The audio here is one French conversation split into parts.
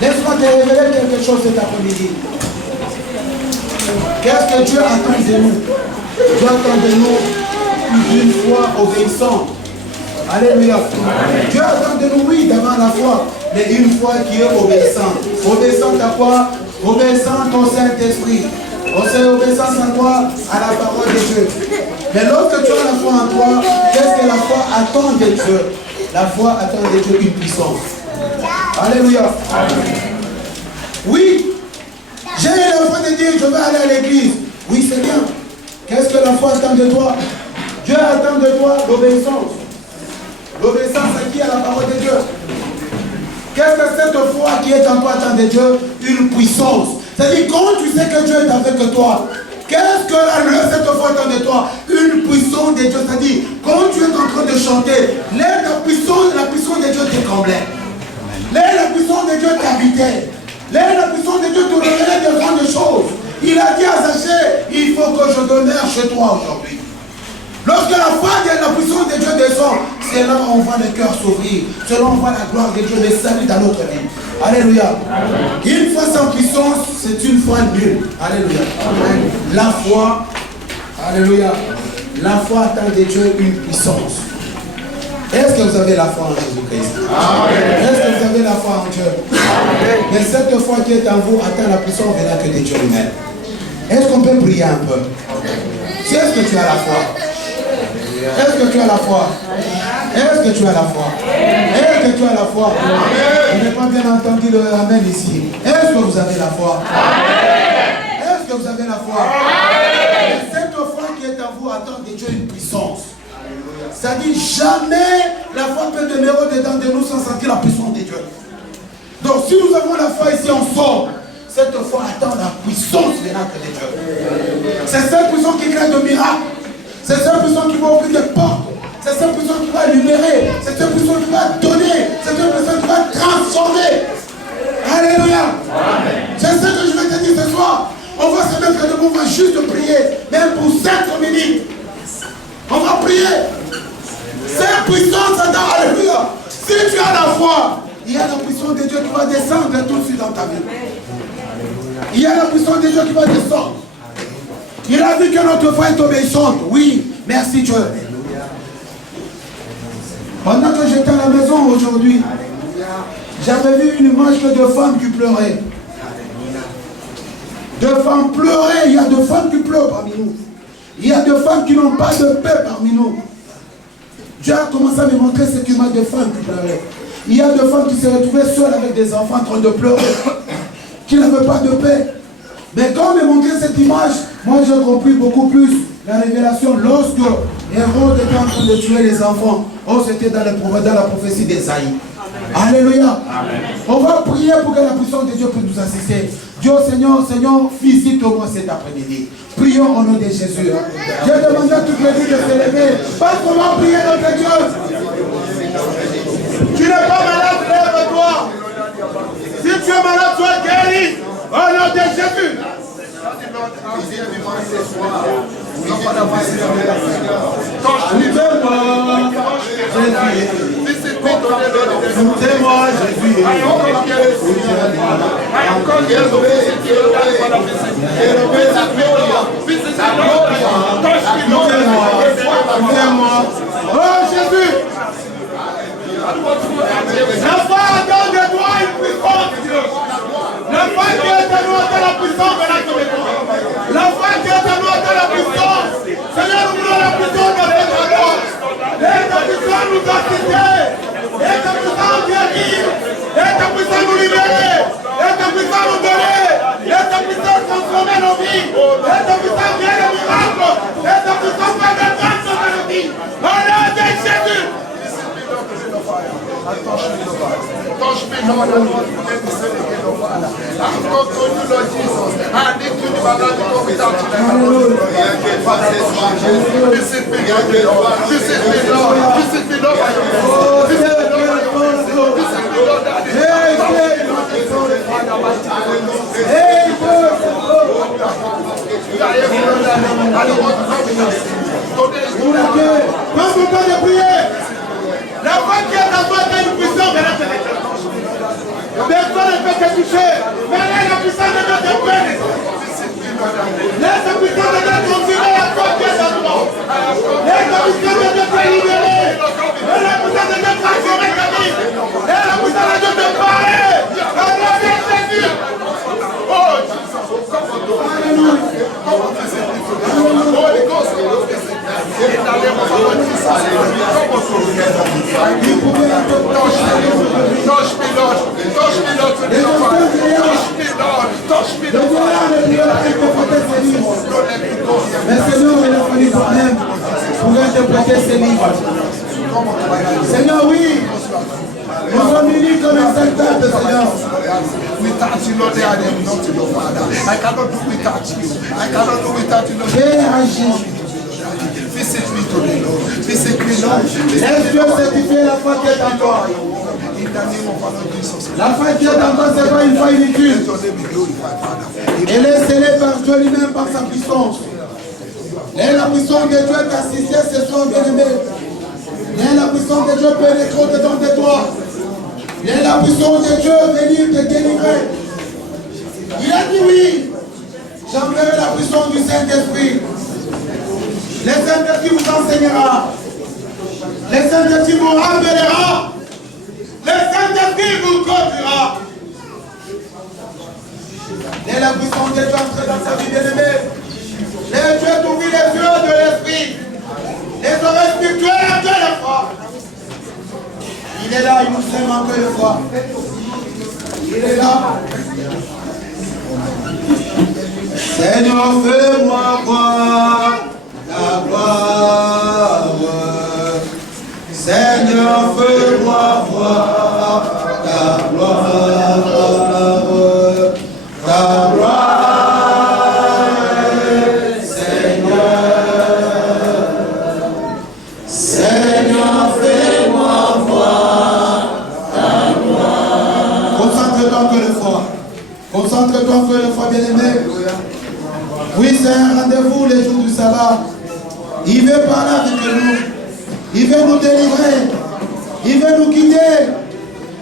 Laisse-moi te révéler quelque chose cet après-midi. Qu'est-ce que Dieu attend de nous? Dieu attend de nous une foi obéissante. Alléluia. Dieu attend de nous, oui, d'avoir la foi, mais une foi qui est obéissante. Obéissante à quoi? Obéissante au Saint-Esprit. Obéissance à quoi? À la parole de Dieu. Mais lorsque tu as la foi en toi, qu'est-ce que la foi attend de Dieu? La foi attend de Dieu une puissance. Alléluia. Oui, j'ai la foi de dire je vais aller à l'église. Oui, c'est bien. Qu'est-ce que la foi attend de toi? Dieu attend de toi l'obéissance. L'obéissance à qui? À la parole de Dieu. Qu'est-ce que cette foi qui est en toi attend de Dieu? Une puissance. C'est-à-dire, quand tu sais que Dieu est avec toi, qu'est-ce que cette foi attend de toi? Une puissance de Dieu. C'est-à-dire, quand tu es en train de chanter, la puissance de Dieu te comblait. La puissance de Dieu t'habitait. La puissance de Dieu te révélait de grandes choses. Il a dit à Zachée, il faut que je demeure chez toi aujourd'hui. Lorsque la foi de la puissance de Dieu descend, c'est là où on voit le cœur s'ouvrir. C'est là où on voit la gloire de Dieu, le salut dans notre vie. Alléluia. Une foi sans puissance, c'est une foi nulle. Alléluia. La foi, alléluia. La foi attend de Dieu une puissance. Est-ce que vous avez la foi en Jésus-Christ? Est-ce que vous avez la foi en Dieu? Mais cette foi qui est en vous attend la puissance venant que de Dieu lui-même. Est-ce qu'on peut prier un peu? Si est-ce que tu as la foi? Est-ce que tu as la foi? Est-ce que tu as la foi? Est-ce que tu as la foi? Je n'ai pas bien entendu le amen ici. Est-ce que vous avez la foi? Est-ce que vous avez la foi? Et cette foi qui est en vous attend de Dieu une puissance. C'est-à-dire jamais la foi peut demeurer dedans de nous sans sentir la puissance de Dieu. Donc si nous avons la foi ici ensemble, cette foi attend la puissance venante de Dieu. C'est cette puissance qui crée de miracles. C'est cette puissance qui va ouvrir des portes. C'est cette puissance qui va libérer. C'est cette puissance qui va donner. C'est cette puissance qui va transformer. Alléluia. C'est ce que je vais te dire ce soir. On va se mettre debout, on va juste prier. Même pour 5 minutes. On va prier. Cette puissance attend. Alléluia. Si tu as la foi, il y a la puissance de Dieu qui va descendre tout de suite dans ta vie. Il y a la puissance de Dieu qui va descendre. Il a dit que notre foi est obéissante. Oui, merci Dieu. Pendant que j'étais à la maison aujourd'hui, j'avais vu une image de femmes qui pleuraient. De femmes pleuraient. Il y a de femmes qui pleurent parmi nous. Il y a de femmes qui n'ont pas de paix parmi nous. Dieu a commencé à me montrer cette image de femmes qui pleuraient. Il y a de femmes qui se retrouvaient seules avec des enfants en train de pleurer, qui n'avaient pas de paix. Mais quand on me montrait cette image, moi j'ai compris beaucoup plus la révélation lorsque Hérode était en train de tuer les enfants. Oh, c'était dans la prophétie d'Ésaïe. Alléluia. Amen. On va prier pour que la puissance de Dieu puisse nous assister. Dieu, Seigneur, visite-moi cet après-midi. Prions au nom de Jésus. J'ai demandé à toutes les vies de se lever. Parce qu'on va prier notre Dieu. Tu n'es pas malade, lève-toi. Si tu es malade, sois guéri. Au nom de Jésus. Visitez-moi, Jésus. Oh Jésus. La foi attend de toi une puissance, Dieu. La foi qui est à nous attend la puissance de la communauté. La foi qui est à nous attend la puissance. Seigneur, nous voulons la puissance de notre gloire. Et ta puissance nous assister. Et ta puissance guérir. Et ta puissance nous libérer. Et ta puissance nous donner. Et ta puissance transformer nos vies. Et ta puissance créer des miracles. Et ta puissance faire des miracles dans nos vies. Au nom de Jésus. La foi qui est en toi est une puissance de la télévision. Personne ne fait que fait libérer. Et la puissance de Dieu transformer ta vie. Et la puissance de Dieu te parler. Dans le nom de Jésus. Oh, mais Seigneur, il a fallu toi-même pour interpréter ces livres. Seigneur, oui, nous sommes unis comme un seul peuple, Seigneur. Without you, Lord, I am nothing, Lord Father. I cannot do without you. I cannot do without you, Lord. Père, agis. Visit me today, Lord. Visit me, Lord. Laisse-Dieu certifier la foi qui est en toi. In the name of our Lord Jesus. La foi qui est en toi, c'est pas une foi inutile. Let your name be glorified, Father. Elle est scellée par Dieu lui-même, par sa puissance. Et la puissance de Dieu t'assister ce soir, bien-aimé. Et la puissance de Dieu pénétrer au-dedans de toi. Et la puissance de Dieu venir te délivrer. Il a dit oui. J'enverrai la puissance du Saint-Esprit. Le Saint-Esprit vous enseignera. Le Saint-Esprit vous rappellera. Le Saint-Esprit vous conduira. Et la puissance de Dieu entre dans sa vie, bien-aimé. Les Dieu t'ouvrit les yeux de l'esprit. Les oreilles spirituelles de la foi. Il est là, il nous aime encore une fois. Il est là. Seigneur, fais-moi voir ta gloire. Seigneur, fais-moi voir ta gloire. Ta gloire. Concentre-toi encore une fois, bien-aimé. Oui, c'est un rendez-vous les jours du sabbat. Il veut parler avec nous. Il veut nous délivrer. Il veut nous guider.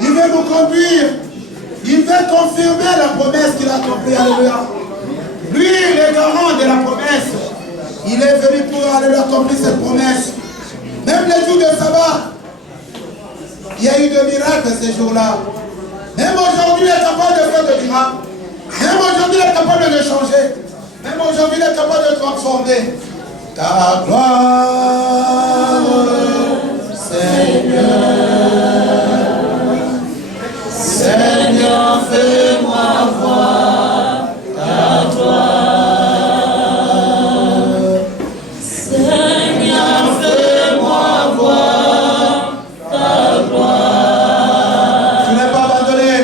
Il veut nous conduire. Il veut confirmer la promesse qu'il a accomplie. Alléluia. Lui, il est garant de la promesse. Il est venu pour aller accomplir cette promesse. Même les jours de sabbat, il y a eu des miracles ces jours-là. Même aujourd'hui, il est capable de faire des miracles. Même aujourd'hui, il est capable de changer. Même aujourd'hui, il est capable de transformer. Ta gloire, Seigneur. Seigneur, fais-moi voir ta gloire. Seigneur, fais-moi voir ta gloire. Tu n'es pas abandonné.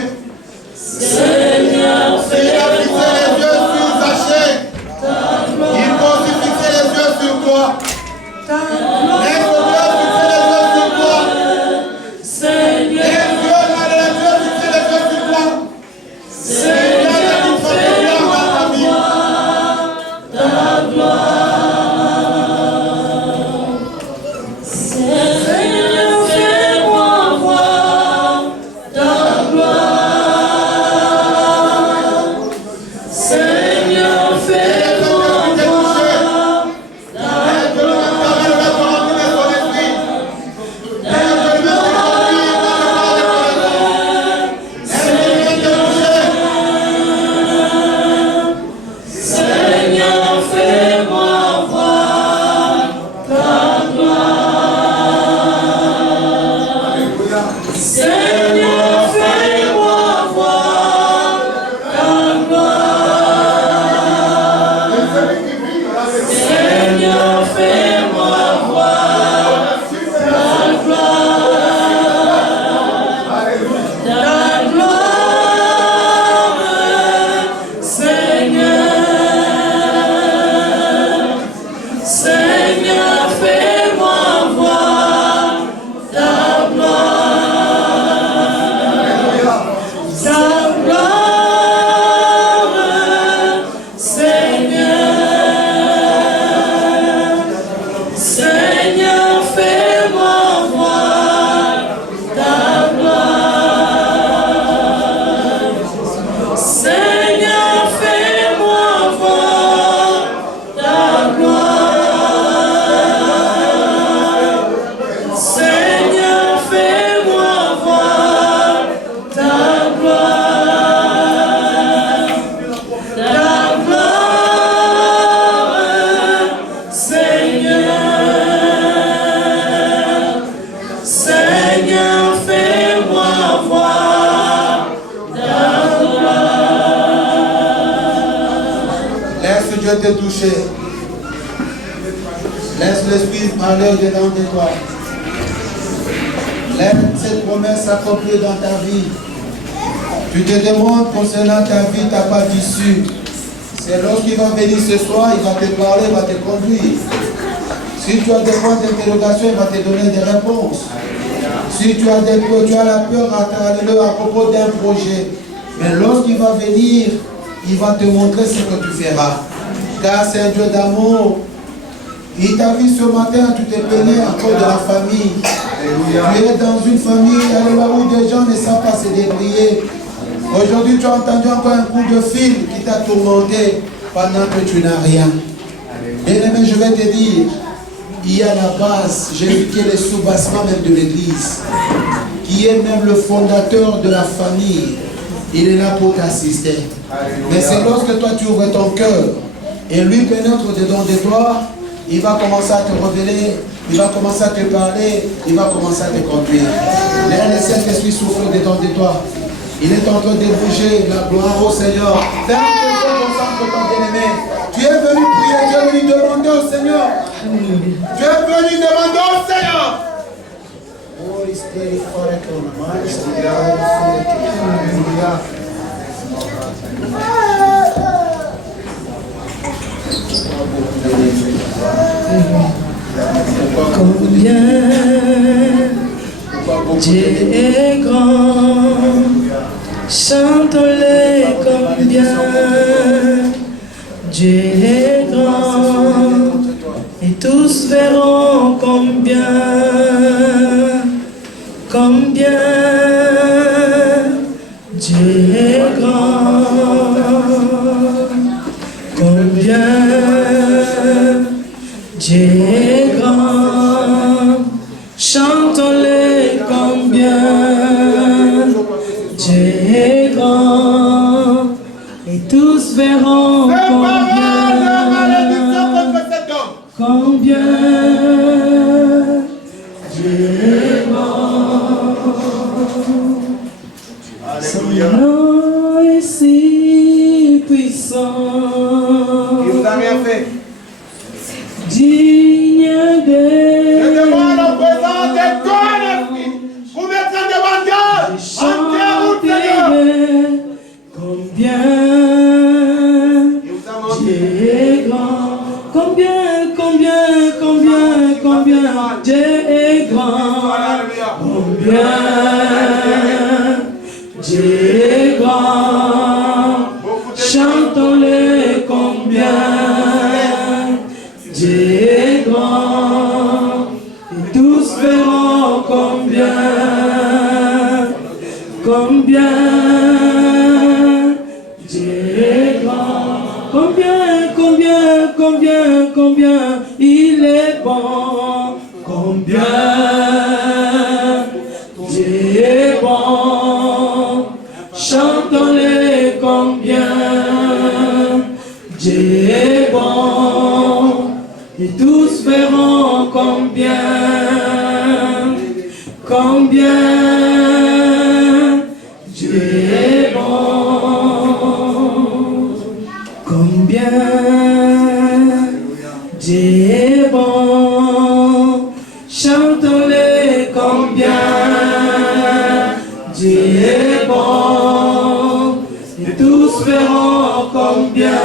Seigneur, fais-moi les yeux sur Zachée. Il faut aussi fixer les yeux sur toi. Laisse Dieu fixer les yeux sur toi. Seigneur, laisse Dieu fixer les yeux sur toi. Seigneur, fais-moi voir ta gloire. Seigneur, fais-moi voir ta gloire. Seigneur, fais-moi voir ta Seigneur, fais-moi voir ta gloire. Seigneur, fais-moi voir ta gloire. Seigneur, fais-moi voir ta gloire. Ta gloire, Seigneur. Seigneur, fais-moi voir ta gloire. vient te toucher. Laisse l'Esprit parler dedans de toi. Laisse cette promesse s'accomplir dans ta vie. Tu te demandes concernant ta vie, tu n'as pas d'issue. C'est lorsqu'il va venir ce soir, il va te parler, il va te conduire. Si tu as des points d'interrogation, il va te donner des réponses. Si tu as la peur à propos d'un projet, mais lorsqu'il va venir, il va te montrer ce que tu feras. Car c'est un Dieu d'amour. Il t'a vu ce matin, tu t'es plaigné encore de la famille. Tu es dans une famille où des gens ne savent pas se débrouiller. Aujourd'hui, tu as entendu encore un coup de fil qui t'a tourmenté pendant que tu n'as rien. Bien-aimé, je vais te dire, il y a la base, j'ai évoqué les sous-bassements même de l'église, qui est même le fondateur de la famille. Il est là pour t'assister. Mais c'est lorsque toi tu ouvres ton cœur et lui pénètre dedans de toi, il va commencer à te révéler, il va commencer à te parler, il va commencer à te conduire. Laisse le Saint-Esprit souffler dedans de toi. Il est en train de bouger, la gloire au Seigneur. Fais un peu comme ça pour ton bien-aimé. Tu es venu prier, tu es venu demander au Seigneur. Tu es venu demander au Seigneur. Combien Dieu est grand, chantons-le combien Dieu est grand, et tous verront combien Dieu est grand, combien Dieu est grand, chantons-le combien Dieu est grand, et tous verront combien Dieu est grand. Son nom est si puissant. Il vous a rien fait. Digne de Je demande au présent de toi, l'Esprit, pour mettre devant Dieu, en terre ou Seigneur. Combien Dieu est grand, combien Dieu est grand, combien Dieu est grand, chantons-le combien Dieu est grand, et tous verront combien Dieu est grand, combien il est bon, combien Dieu est bon, chantons-le combien Dieu est bon, et tous verront combien Dieu est bon, combien Dieu est bon, chantons-le combien Dieu est bon, et tous verront combien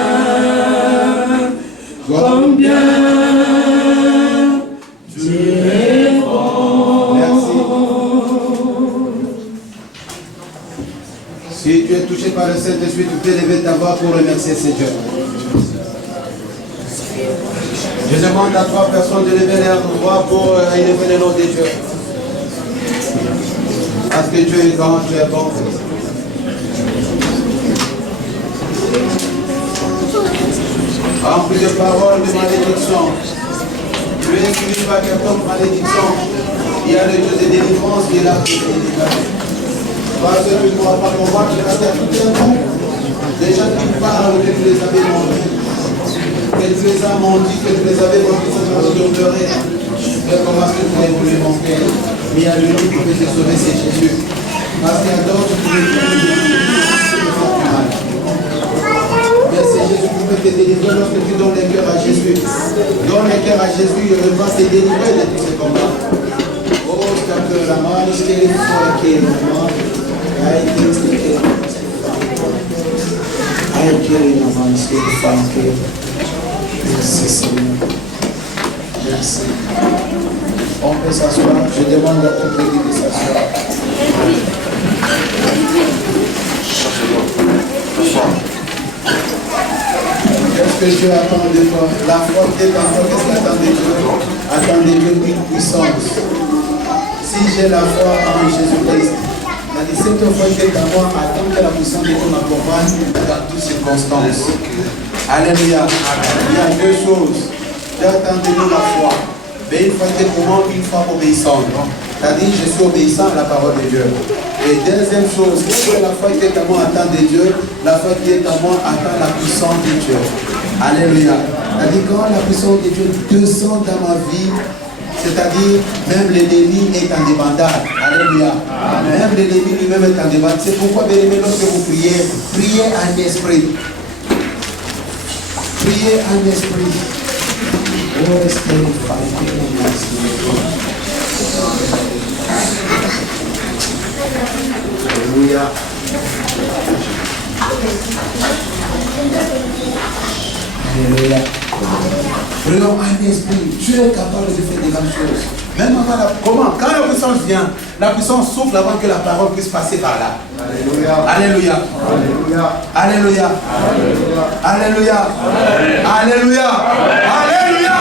Dieu est bon. Merci. Si tu es touché par le Saint-Esprit, tu peux lever ta voix pour remercier ce Dieu. Je demande à 3 personnes de lever leur voix pour élever le nom de Dieu. Parce que Dieu est grand, Dieu est bon. Rempli de paroles de malédiction. Tu es suivi par quelconque malédiction. Il y a le Dieu de délivrance qui est là pour te délivrer. Parce que tu ne pourras pas combattre la terre tout un coup. Les gens qui parlent que tu les avais menti, que tu les as menti, que tu les avais menti sans te pleurer. Mais comment est-ce que tu as voulu manquer? Mais il y a l'unique qui peut te sauver, c'est Jésus. Parce qu'il y a d'autres qui veulent te faire du mal. Mais c'est Jésus qui peut te délivrer lorsque tu donnes les cœurs à Jésus. Donne les cœurs à Jésus et il va te délivrer de tous ces combats. Oh, que la main, je t'ai fait merci Seigneur. Merci. On peut s'asseoir. Je demande à toute l'équipe de s'asseoir. Qu'est-ce que Dieu attend de toi? La foi qui est en toi, qu'est-ce qu'il attend de Dieu? Attend de Dieu une puissance. Si j'ai la foi en Jésus-Christ, cette foi qui est en moi, attend que la puissance de Dieu m'accompagne dans toutes circonstances. Alléluia. Il y a deux choses. Dieu attend de nous la foi. Mais une fois que comment une fois obéissant. C'est-à-dire, je suis obéissant à la parole de Dieu. Et deuxième chose, que la foi qui est en moi attend de Dieu, la foi qui est en moi attend la puissance de Dieu. Alléluia. C'est-à-dire, quand la puissance de Dieu descend dans ma vie, c'est-à-dire, même l'ennemi est en débandade. Alléluia. Même l'ennemi lui-même est en débandade. C'est pourquoi, bien aimé, lorsque vous priez, priez en esprit. Priez en esprit. Oh, esprit, Alléluia. Alléluia. Prions en esprit. Dieu est capable de faire des grandes choses. Même avant la... Comment? Quand la puissance vient, la puissance souffle avant que la parole puisse passer par là. Alléluia. Alléluia. Alléluia. Alléluia. Alléluia. Alléluia. Alléluia.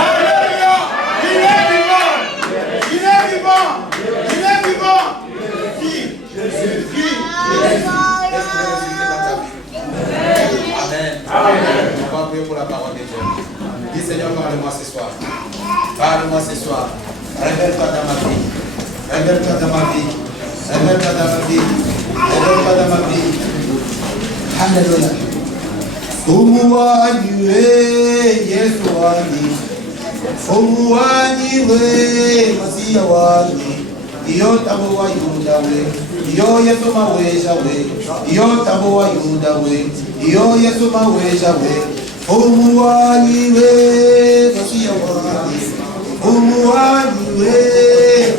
Alléluia. Il est vivant. Il est vivant. Il est vivant. Qui? Jésus. Qui? Amen. Amen. On va prier pour la parole de Dieu. Dis Seigneur, parle-moi ce soir. Parle-moi ce soir. Révèle-toi dans ma vie. Révèle-toi dans ma vie. Révèle-toi dans ma vie. Révèle-toi dans ma vie. Alléluia. Umuwani we Yesu wani. Umuwani we Masiya wani. Iyo tabo wa Yuda we. Iyo Yesu maweja we. Iyo tabo wa Yuda we. Iyo Yesu maweja we. Umuwani we Masiya wani. Umuwani we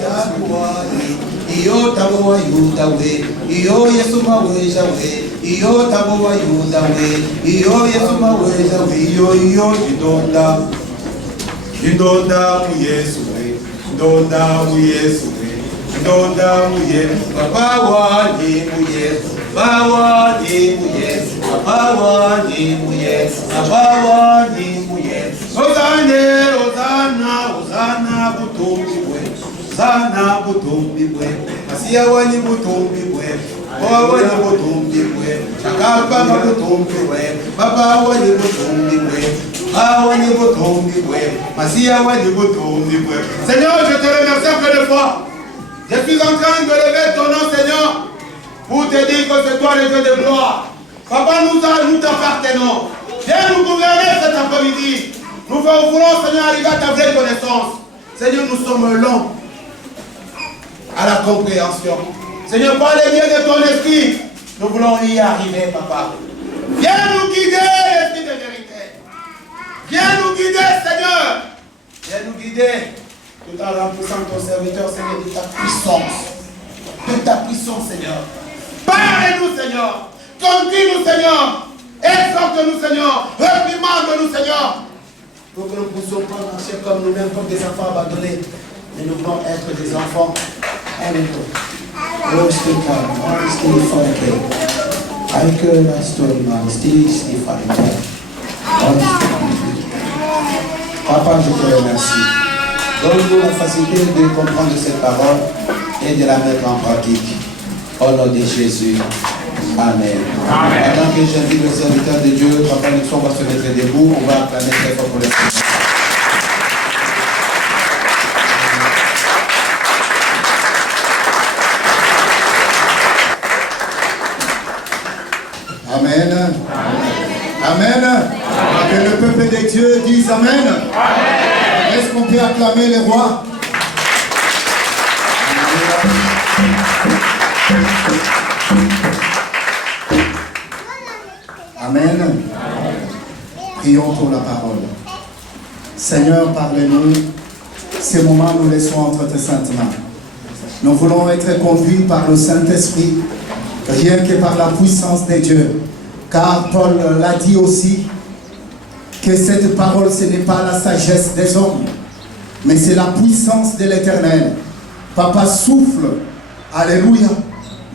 Tabu wani. Iyo tabo wa Yuda we. Iyo Yesu maweja we. Iyo tabo wa Yuda we. Iyo Yesu maweja we. Iyo Jidonda. Jidonda mu Yesu we. Jidonda mu Yesu we. Jidonda mu Yesu. Papa wani mu Yesu. Papa wani mu Yesu. Papa wani mu Yesu. Papa wani mu Yesu. Ozane, Ozana, Ozana butumbi we. Ozana butumbi we. Masiya wani butumbi we. Wani butumbi we. Chakapa butumbi we. Papa wani butumbi we. Wani butumbi we. Masiya wani butumbi we. Seigneur, je te remercie encore une fois. Je suis en train de lever ton nom, Seigneur, pour te dire que c'est toi le Dieu de gloire. Papa, nous t'appartenons. Viens nous gouverner cet après-midi. Nous voulons, Seigneur, arriver à ta vraie connaissance. Seigneur, nous sommes longs à la compréhension. Seigneur, par les biens de ton esprit, nous voulons y arriver, Papa. Viens nous guider, l'esprit de vérité. Viens nous guider, Seigneur. Viens nous guider, tout en remplissant ton serviteur, Seigneur, de ta puissance. De ta puissance, Seigneur. Parle-nous, Seigneur. Conduis-nous, Seigneur. Exhorte-nous, Seigneur. Réprimande-nous, Seigneur. Pour que nous puissions pas marcher comme nous-mêmes, comme des enfants abandonnés. Mais nous voulons être des enfants. Alléluia. Papa, je te remercie. Donne-nous la facilité de comprendre cette parole et de la mettre en pratique. Au nom de Jésus. Amen. Maintenant que j'invite le serviteur de Dieu, Papa Nixon va se mettre debout. On va acclamer très fort pour le Seigneur. Amen. Amen. Amen. Que le peuple de Dieu dise Amen. Amen. Est-ce qu'on peut acclamer les rois? Amen. Prions pour la parole. Seigneur, parlez-nous. Ces moments, nous laissons entre tes saintes mains. Nous voulons être conduits par le Saint-Esprit, rien que par la puissance de Dieu. Car Paul l'a dit aussi, que cette parole, ce n'est pas la sagesse des hommes, mais c'est la puissance de l'Éternel. Papa, souffle. Alléluia.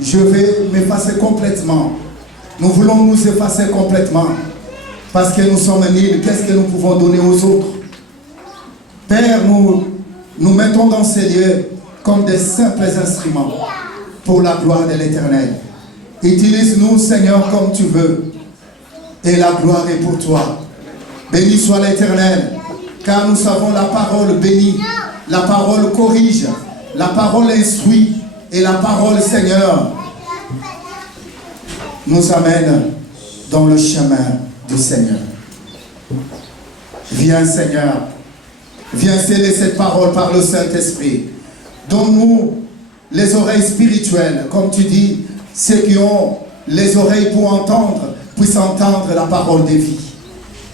Je vais m'effacer complètement. Nous voulons nous effacer complètement. Parce que nous sommes nuls. Qu'est-ce que nous pouvons donner aux autres? Père, nous mettons dans ces lieux comme des simples instruments pour la gloire de l'Éternel. Utilise-nous, Seigneur, comme tu veux. Et la gloire est pour toi. Béni soit l'Éternel, car nous savons la parole bénie, la parole corrige, la parole instruit, et la parole, Seigneur, nous amène dans le chemin du Seigneur. Viens, Seigneur, viens sceller cette parole par le Saint-Esprit. Donne-nous les oreilles spirituelles, comme tu dis, ceux qui ont les oreilles pour entendre, puissent entendre la parole de vie.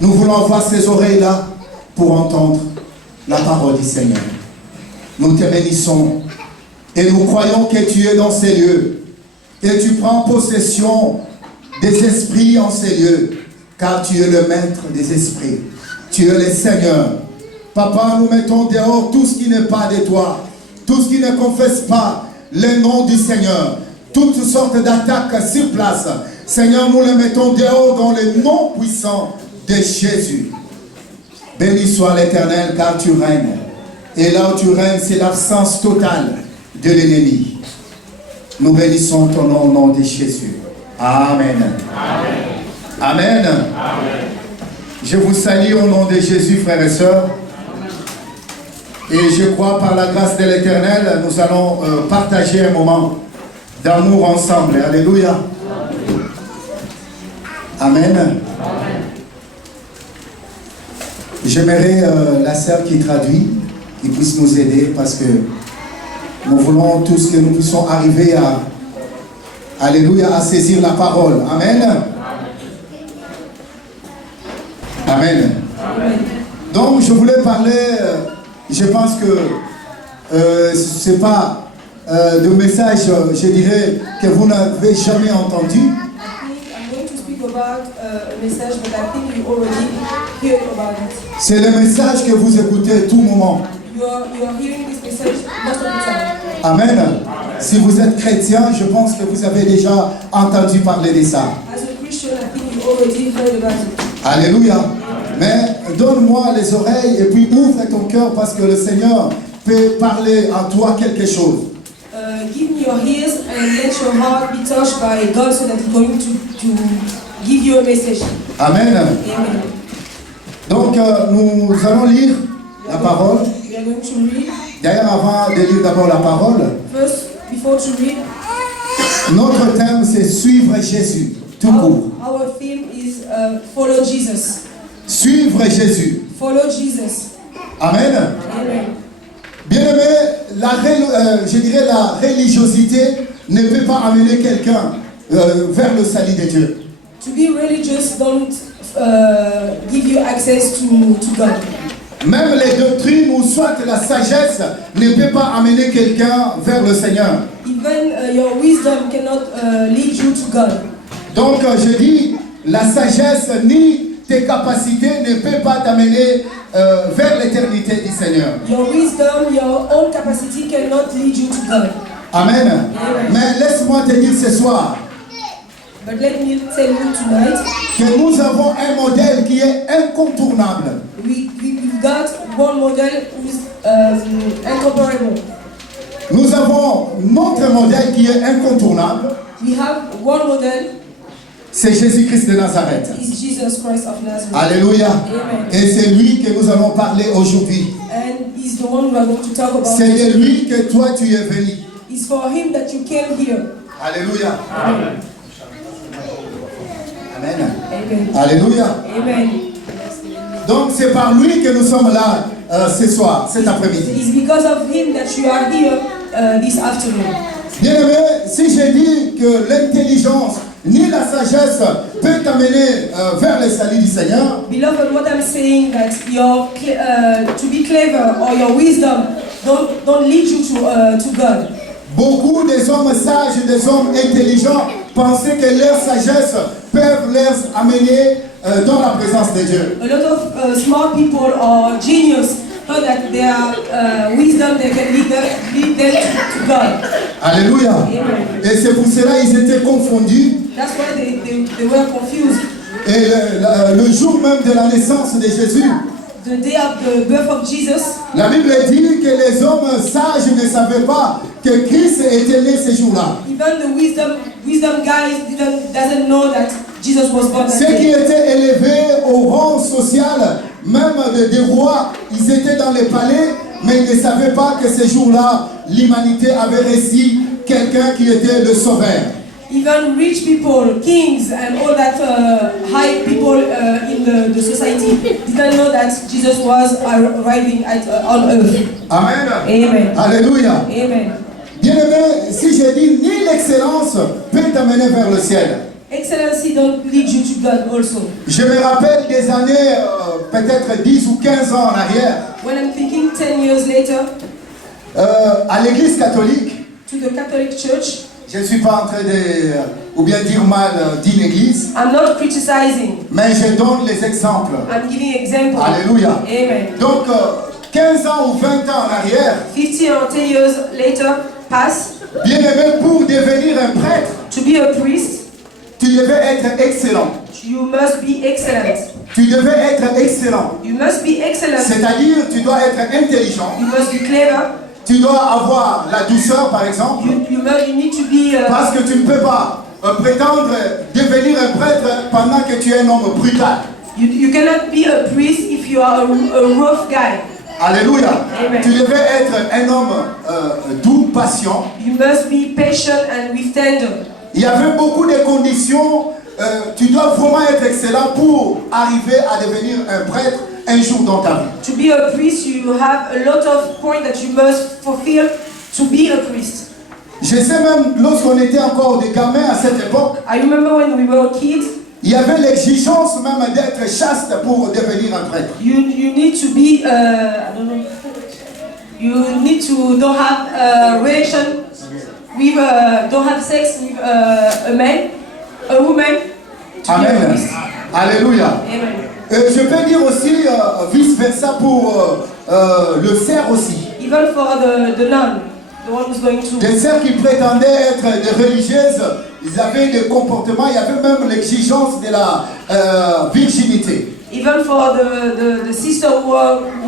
Nous voulons avoir ces oreilles-là pour entendre la parole du Seigneur. Nous te bénissons et nous croyons que tu es dans ces lieux et tu prends possession des esprits en ces lieux, car tu es le maître des esprits. Tu es le Seigneur. Papa, nous mettons dehors tout ce qui n'est pas de toi, tout ce qui ne confesse pas le nom du Seigneur, toutes sortes d'attaques sur place. Seigneur, nous les mettons dehors dans le nom puissant de Jésus. Béni soit l'Éternel, car tu règnes. Et là où tu règnes, c'est l'absence totale de l'ennemi. Nous bénissons ton nom au nom de Jésus. Amen. Amen. Amen. Amen. Je vous salue au nom de Jésus, frères et sœurs. Et je crois par la grâce de l'Éternel, nous allons partager un moment d'amour ensemble. Alléluia. Amen. Amen. J'aimerais la sœur qui traduit, qui puisse nous aider, parce que nous voulons tous que nous puissions arriver à, alléluia, à saisir la parole. Amen. Amen. Amen. Donc je voulais parler, je pense que ce n'est pas de message, je dirais, que vous n'avez jamais entendu. C'est le message que vous écoutez tout moment. Amen. Si vous êtes chrétien, je pense que vous avez déjà entendu parler de ça. Alléluia. Mais donne-moi les oreilles et puis ouvre ton cœur, parce que le Seigneur peut parler à toi quelque chose. Give me your ears and let your heart be touched by God, so that He's going to give you a message. Amen. Amen. Donc nous allons lire la parole. We are going to read. D'ailleurs, avant de lire d'abord la parole, First, before to read, notre thème c'est suivre Jésus, tout court. Our theme is follow Jesus. Suivre Jésus. Follow Jesus. Amen. Amen. Bien-aimé, je dirais la religiosité ne peut pas amener quelqu'un vers le salut de Dieu. To be religious don't give you access to God. Même les doctrines ou soit la sagesse ne peut pas amener quelqu'un vers le Seigneur. Even your wisdom cannot lead you to God. Donc je dis, la sagesse ni tes capacités ne peuvent pas t'amener vers l'éternité du Seigneur. Your wisdom, your own capacity cannot lead you to God. Amen. Amen. Mais laisse-moi te dire ce soir But let me tell you tonight, que nous avons un modèle qui est incontournable. we've got one model who is incomparable. Nous avons notre modèle qui est incontournable. We have one model, C'est Jésus-Christ de Nazareth. is Jesus Christ of Nazareth. Alléluia. Amen. Et c'est lui que nous allons parler aujourd'hui. And he's the one we are going to talk about. C'est de lui que toi tu es venu. It's for him that you came here. Alléluia. Amen. Amen. Amen. Alléluia. Amen. Donc c'est par lui que nous sommes là ce soir, cet après-midi. It's because of him that you are here this afternoon. Bien aimé, si je dis que l'intelligence ni la sagesse peut t'amener vers le salut du Seigneur. Beloved, what I'm saying that to be clever or your wisdom don't lead you to God. Beaucoup des hommes sages, des hommes intelligents pensaient que leur sagesse peuvent les amener dans la présence de Dieu. A lot of smart people or genius thought that their wisdom they can lead them to God. Alléluia. Amen. Et c'est pour cela qu'ils étaient confondus. That's why they were confused. Et le jour même de la naissance de Jésus, The day of the birth of Jesus, la Bible dit que les hommes sages ne savaient pas que Christ était né ce jour-là. even the wisdom guys doesn't know that Jesus was born that Ceux qui day. étaient élevés au rang social, même des rois, ils étaient dans les palais, mais ils ne savaient pas que ce jour-là, l'humanité avait reçu quelqu'un qui était le sauveur. Even rich people, kings, and all that high people in the society didn't know that Jesus was arriving on earth. Amen. Amen. Alléluia. Amen. Bien-aimé, si je dis ni l'excellence peut t'amener vers le ciel. Excellency don't lead you to God also. Je me rappelle des années, peut-être 10 ou 15 ans en arrière, When I'm thinking 10 years later à l'église catholique. to the Catholic Church, Je ne suis pas en train de, ou bien dire mal d'une église, I'm not criticizing. mais je donne les exemples. I'm giving example. Alléluia. Amen. Donc, 15 ans ou 20 ans en arrière, 15 or 10 years later pass. bien aimé, pour devenir un prêtre, To be a priest, tu devais être excellent. you must be excellent. Tu devais être excellent. You must be excellent. C'est-à-dire, tu dois être intelligent. You must be clever. Tu dois avoir la douceur, par exemple. You need to be. Parce que tu ne peux pas prétendre devenir un prêtre pendant que tu es un homme brutal. You cannot be a priest if you are a rough guy. Alléluia. Amen. Tu devais être un homme doux, patient. You must be patient and with tender. Il y avait beaucoup de conditions. Tu dois vraiment être excellent pour arriver à devenir un prêtre un jour dans ta vie. To be a priest, you have a lot of points that you must fulfill to be a priest. Je sais même, lorsqu'on était encore des gamins à cette époque, I remember when we were kids, il y avait l'exigence même d'être chaste pour devenir un prêtre. you need to be, I don't know, you need to don't have relation with, don't have sex with a man, a woman, to be a Amen. priest. Alléluia. Amen. Je peux dire aussi vice versa pour le cerf aussi. Even for the nun, the one who's going to. Des sœurs qui prétendaient être des religieuses, ils avaient des comportements, il y avait même l'exigence de la virginité. Even for the sister who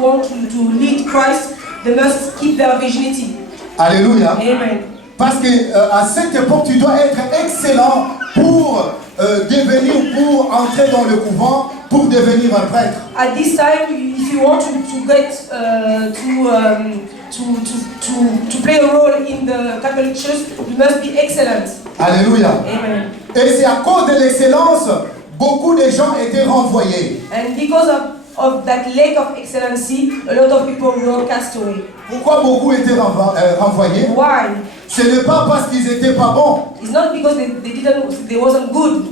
want to lead Christ, they must keep their virginity. Alléluia. Amen. Parce que à cette époque, tu dois être excellent pour pour entrer dans le couvent, pour devenir un prêtre. At this time, if you want to get to play a role in the Catholic Church, you must be excellent. Alléluia. Amen. Et c'est à cause de l'excellence, beaucoup de gens étaient renvoyés. And because of that lack of excellency, a lot of people were cast away. Pourquoi beaucoup étaient renvoyés? Why? Ce n'est pas parce qu'ils n'étaient pas bons. It's not because they wasn't good.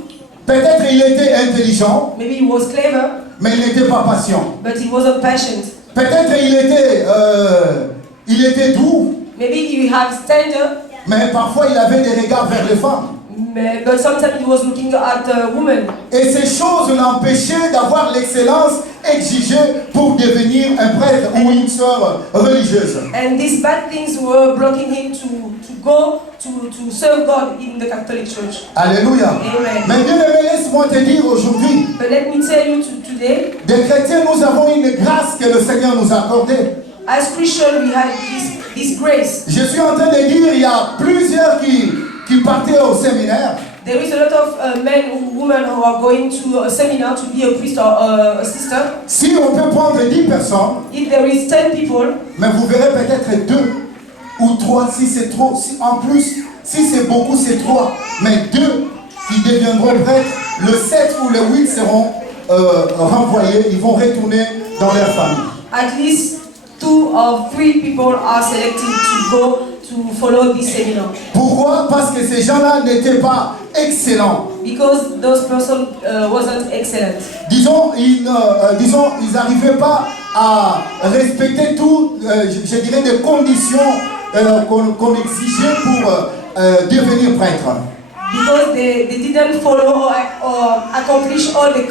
Peut-être il était intelligent, Maybe he was clever, mais il n'était pas patient. but he wasn't patient. Peut-être il était doux, Maybe he had standard, mais parfois il avait des regards vers les femmes. but sometimes he was looking at a woman. Et ces choses l'empêchaient d'avoir l'excellence exigée pour devenir un prêtre ou une sœur religieuse. And these bad things were blocking him to go to serve God in the Catholic Church. Alléluia. Amen. Mais bien aimé, laisse-moi te dire aujourd'hui, But let me tell you today, des chrétiens, nous avons une grâce que le Seigneur nous a accordée. as Christians, we have this grace. Je suis en train de dire, il y a plusieurs qui partaient au séminaire. There is a lot of men and women who are going to a seminar to be a priest or a sister. Si on peut prendre 10 personnes, If there is 10 people, mais vous verrez peut-être 2 ou 3 si c'est trop. En plus, si c'est beaucoup, c'est 3. Mais 2 qui deviendront prêtres, le 7 ou le 8 seront renvoyés, ils vont retourner dans leur famille. at least 2 or 3 people are selected to go to follow this seminar. Pourquoi? Parce que ces gens-là n'étaient pas excellents. because those person wasn't excellent. Disons, ils n'arrivaient pas à respecter tout, je dirais, des conditions qu'on exigeait pour devenir prêtre. Because they didn't follow or accomplish all the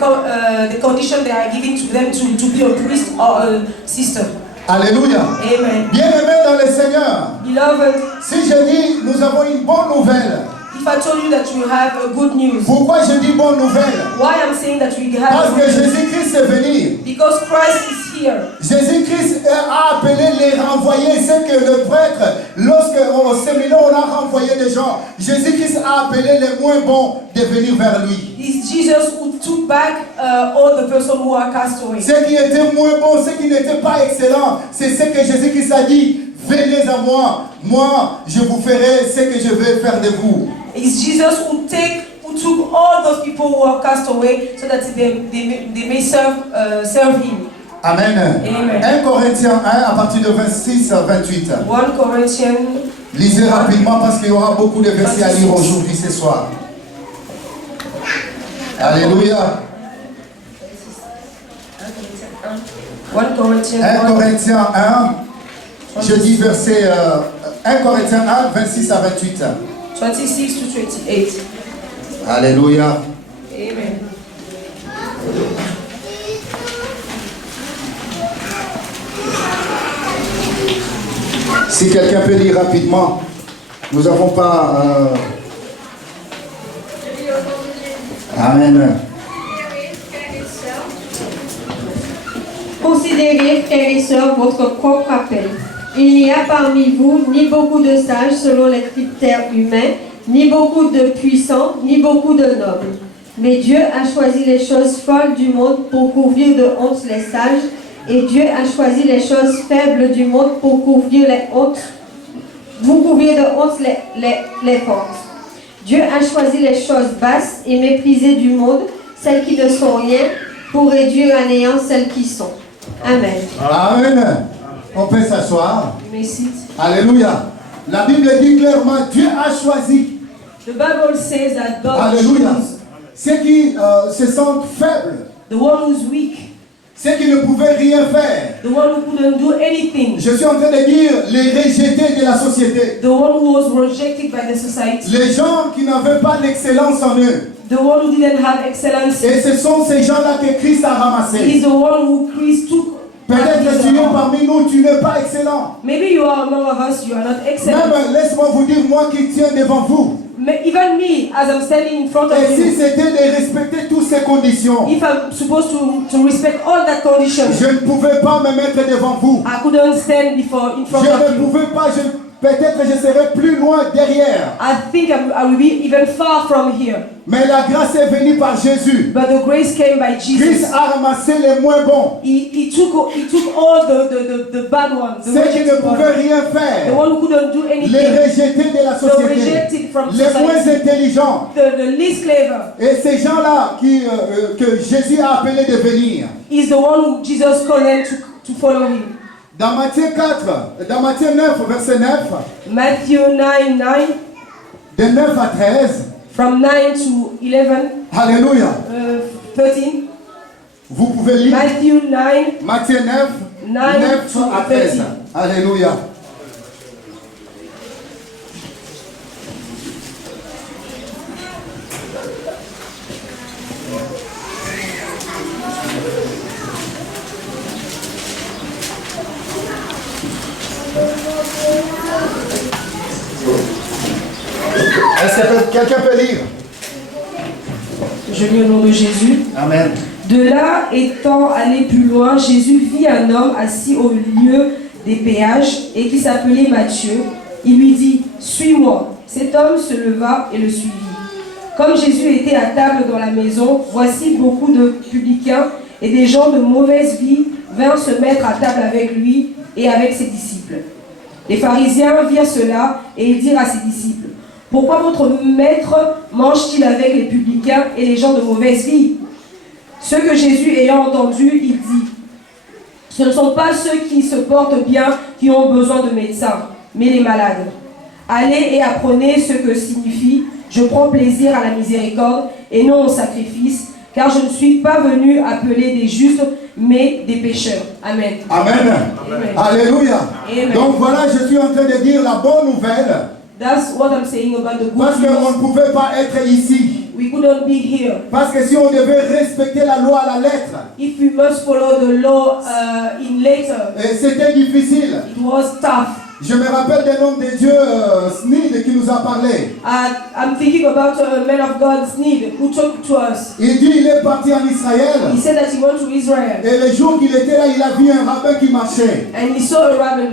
conditions they are giving to them to be a priest or a sister. Alléluia. Amen. Bien-aimés dans le Seigneur, Beloved, si je dis nous avons une bonne nouvelle, if I told you that you have a good news, pourquoi je dis bonne nouvelle? why I'm saying that we have Parce a que good news? Jésus-Christ est venu. Because Christ is here. Jésus-Christ a appelé les renvoyés, c'est que le prêtre, lorsque au séminaire on a renvoyé des gens, Jésus-Christ a appelé les moins bons de venir vers lui. It's Jesus who took back all the person who are cast away. Ceux qui étaient moins bons, ceux qui n'étaient pas excellents, c'est ce que Jésus-Christ a dit, venez à moi, moi je vous ferai ce que je vais faire de vous. It's Jesus who took all those people who are cast away so that they may serve him. Amen. Amen. 1 Corinthiens 1 à partir de 26 à 28. 1 Corinthians. Lisez rapidement parce qu'il y aura beaucoup de versets à lire aujourd'hui ce soir. Alléluia. 1 Corinthians 1 Corinthiens 1, je dis verset 1 Corinthiens 1, 26 à 28. 26 to 28. Alléluia. Amen. Si quelqu'un peut lire rapidement, nous n'avons pas... Amen. Considérez, frères et sœurs, votre propre appel. Il n'y a parmi vous ni beaucoup de sages selon les critères humains, ni beaucoup de puissants, ni beaucoup de nobles. Mais Dieu a choisi les choses folles du monde pour couvrir de honte les sages, et Dieu a choisi les choses faibles du monde pour couvrir les hontes, vous couvrir de honte les fortes. Dieu a choisi les choses basses et méprisées du monde, celles qui ne sont rien, pour réduire à néant celles qui sont. Amen. Amen. On peut s'asseoir. You may sit. Alléluia. La Bible dit clairement, Dieu a choisi. The Bible says that God Alléluia. chose Ceux qui se sentent faibles, the one who's weak, ceux qui ne pouvaient rien faire. the one who couldn't do anything, Je suis en train de dire les rejetés de la société. the one who was rejected by the society, Les gens qui n'avaient pas l'excellence en eux. the one who didn't have excellence. Et ce sont ces gens-là que Christ a He's ramassés. the one who Christ took. Peut-être que tu es parmi nous, tu n'es pas excellent. Maybe you are among of us, you are not excellent. Même, laisse-moi vous dire, moi qui tiens devant vous. Even me, as I'm standing in front of Et si you, c'était de respecter toutes ces conditions, if I'm supposed to respect all that conditions, je ne pouvais pas me mettre devant vous. I couldn't stand in front Je of ne you. pouvais pas, peut-être que je serais plus loin derrière. I think I will be even far from here. Mais la grâce est venue par Jésus. But the grace came by Christ Jesus. a ramassé les moins bons. He took all the bad ones, the Ceux qui ne rejected pouvaient ones, rien the faire. one who couldn't do Les anything, rejetés de la the société. rejected from Les moins society, intelligents. the least clever, Et ces gens-là que Jésus a appelés de venir. is the one who Jesus called them to follow him. Dans Matthieu 4, dans Matthieu 9, verset 9, Matthew 9:9, de 9 à 13, from 9 to 11, Alléluia. 13. Vous pouvez lire Matthew 9, Matthieu 9, 9 9 to à 13. 13. Alléluia. Est-ce que quelqu'un peut lire? Je lis au nom de Jésus. Amen. De là, étant allé plus loin, Jésus vit un homme assis au lieu des péages et qui s'appelait Matthieu. Il lui dit, « Suis-moi ». Cet homme se leva et le suivit. Comme Jésus était à table dans la maison, voici beaucoup de publicains et des gens de mauvaise vie vinrent se mettre à table avec lui et avec ses disciples. Les pharisiens virent cela et ils dirent à ses disciples, « Pourquoi votre maître mange-t-il avec les publicains et les gens de mauvaise vie ?» Ce que Jésus ayant entendu, il dit, « Ce ne sont pas ceux qui se portent bien qui ont besoin de médecins, mais les malades. Allez et apprenez ce que signifie, Je prends plaisir à la miséricorde et non au sacrifice, car je ne suis pas venu appeler des justes, mais des pécheurs. Amen. Amen. Amen. Alléluia. Amen. Donc voilà, je suis en train de dire la bonne nouvelle. That's what I'm saying about the Parce good qu'on ne news. pouvait pas être ici. We couldn't be here. Parce que si on devait respecter la loi à la lettre, If we must follow the law in later, c'était difficile. it was tough. Je me rappelle d'un homme de Dieu, Smith, qui nous a parlé. I'm thinking about a man of God, Sneed, who talked to us. Il dit il est parti en Israël. He said that he went to Israel Et le jour qu'il était là, il a vu un rabbin qui marchait. and he saw a rabbin.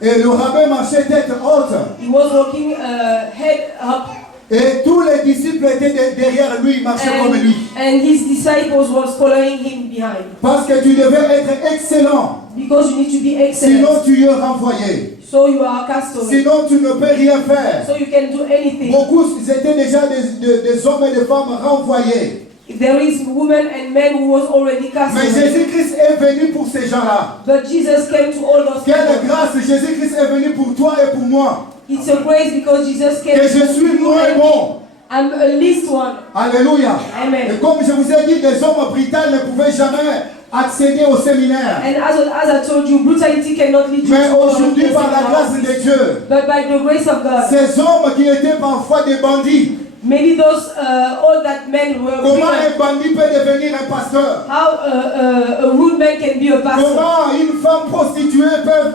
Et le rabbin marchait tête haute. He was walking head up, Et tous les disciples étaient derrière lui, ils marchaient comme lui. and his disciples was following him behind. Parce que tu devais être excellent. Because you need to be excellent. Sinon tu es renvoyé. So you are a castaway. Sinon tu ne peux rien faire. So you can do anything. Beaucoup étaient déjà des hommes et des femmes renvoyés. There is women and men who was already Mais castaways. Jésus-Christ est venu pour ces gens-là. But Jesus came to all those Quelle people. grâce, Jésus-Christ est venu pour toi et pour moi. It's a grace because Jesus came Que je to suis you moins and me. bon. I'm a least one. Alléluia. Amen. Et comme je vous ai dit, des hommes brutaux ne pouvaient jamais accéder au séminaire. And as I told you, brutality cannot lead you Mais to aujourd'hui, par la grâce de Dieu, But by the grace of God, ces hommes qui étaient parfois des bandits, maybe those all that men were comment wicked. un bandit peut devenir un pasteur? How a rude man can be a pastor. Comment une femme prostituée peut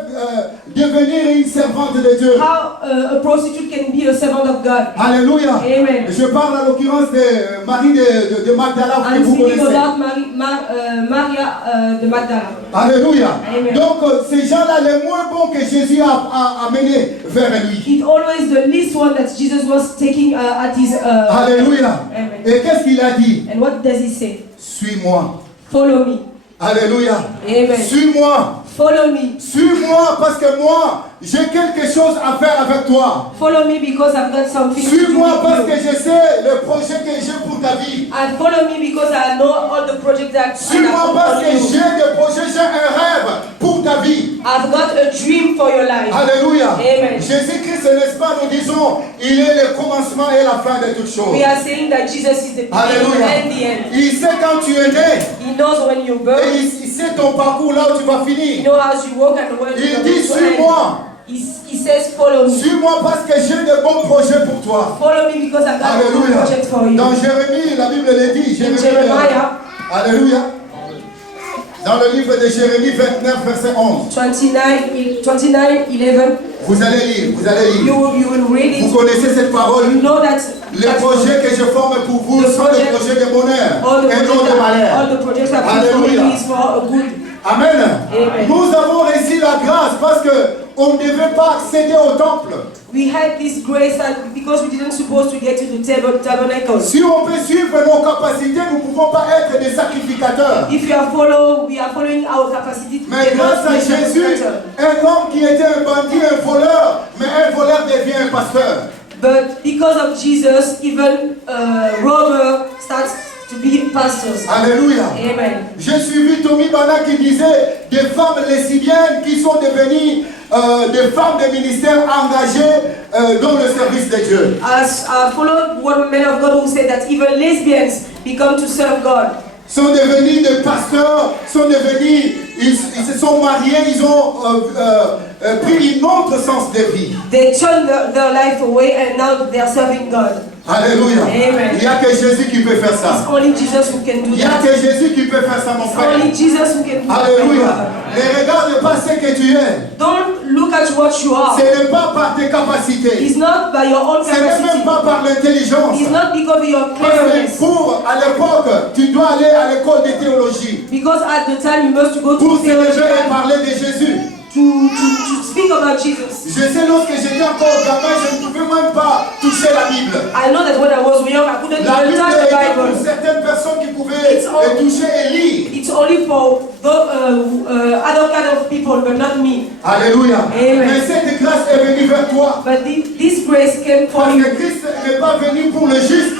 devenir une servante de Dieu? How a prostitute can be a servant of God. Alléluia. Amen. Je parle à l'occurrence de Marie de Magdala que I'm vous speaking connaissez. about Maria de Magdala. Alléluia. Amen. Donc ces gens-là, les moins bons que Jésus a amenés vers lui. It's always the least one that Jesus was taking at his. Alléluia. Amen. Et qu'est-ce qu'il a dit? And what does he say? Suis-moi. Follow me. Alléluia. Amen. Suis-moi. Follow me. Suis-moi parce que moi, j'ai quelque chose à faire avec toi. Follow me because I've got something to do Suis-moi parce with que you. je sais le projet que j'ai pour ta vie. And follow me because I know all the projects that Suis-moi parce que you. j'ai des projets, j'ai un rêve pour ta vie. I've got a dream for your life. Alléluia. Amen. Jésus-Christ, n'est-ce pas, nous disons, il est le commencement et la fin de toutes choses. We are saying that Jesus is the beginning Alléluia. and the end. Il sait quand tu es né He knows when you et birth. il sait ton parcours là où tu vas He finir. knows how you walk and where Il you're dit, going to end. suis-moi. He says, follow me. Suis-moi parce que j'ai de bons projets pour toi. Follow me because I've got a good Alléluia. project for you. Dans Jérémie, la Bible le dit. Jérémie, Jeremiah. Alléluia. Dans le livre de Jérémie 29, verset 11. 29:11. Vous allez lire, vous allez lire. You will read Vous it. connaissez cette parole. You know that. Les projets que je forme pour vous The sont des project- projets de bonheur all the et non projects de malheur. all the projects that we Alléluia. for you is for a good. Amen. Amen. Nous avons reçu la grâce parce qu'on ne devait pas accéder au temple. We had this grace that because we didn't supposed to get to the tabernacle. Si on peut suivre nos capacités, nous ne pouvons pas être des sacrificateurs. If we are following our capacity to Mais get grâce à us to the Jésus, tabernacle. un homme qui était un bandit, un voleur, mais un voleur devient un pasteur. But because of Jesus, even robber starts to be pastors. Alléluia. Amen. J'ai suivi Tommy Bana qui disait des femmes lesbiennes qui sont devenues des femmes de ministère engagées dans le service de Dieu. As I followed one man of God who said that even lesbians become to serve God. Sont devenus des pasteurs, ils se sont mariés, ils ont pris un autre sens de vie. They turned their life away and now they are serving God. Alléluia. Amen. Il n'y a que Jésus qui peut faire It's ça. only Jesus who can do Il n'y a that. que Jésus qui peut faire ça, mon It's frère. only Jesus who can do that. Alléluia. Ne regarde pas ce que tu es. Don't look at what you are. Ce n'est pas par tes capacités. It's not by your own Ce n'est même capacity. pas par l'intelligence. It's not because of your Parce que cleverness. à l'époque, tu dois aller à l'école de théologie Because at the time you must go pour to se lever et theology parler de Jésus. to speak about Jesus. Je sais, lorsque j'étais encore gamin, je ne pouvais même pas toucher la Bible. I know that when I was young, I couldn't La even Bible touch the était pour Bible. certaines personnes qui pouvaient It's all- toucher et lire. It's only for the other kind of people, but not me. Alléluia. Amen. Mais cette grâce est venue vers toi. But this grace came for Parce you. que Christ n'est pas venu pour le juste.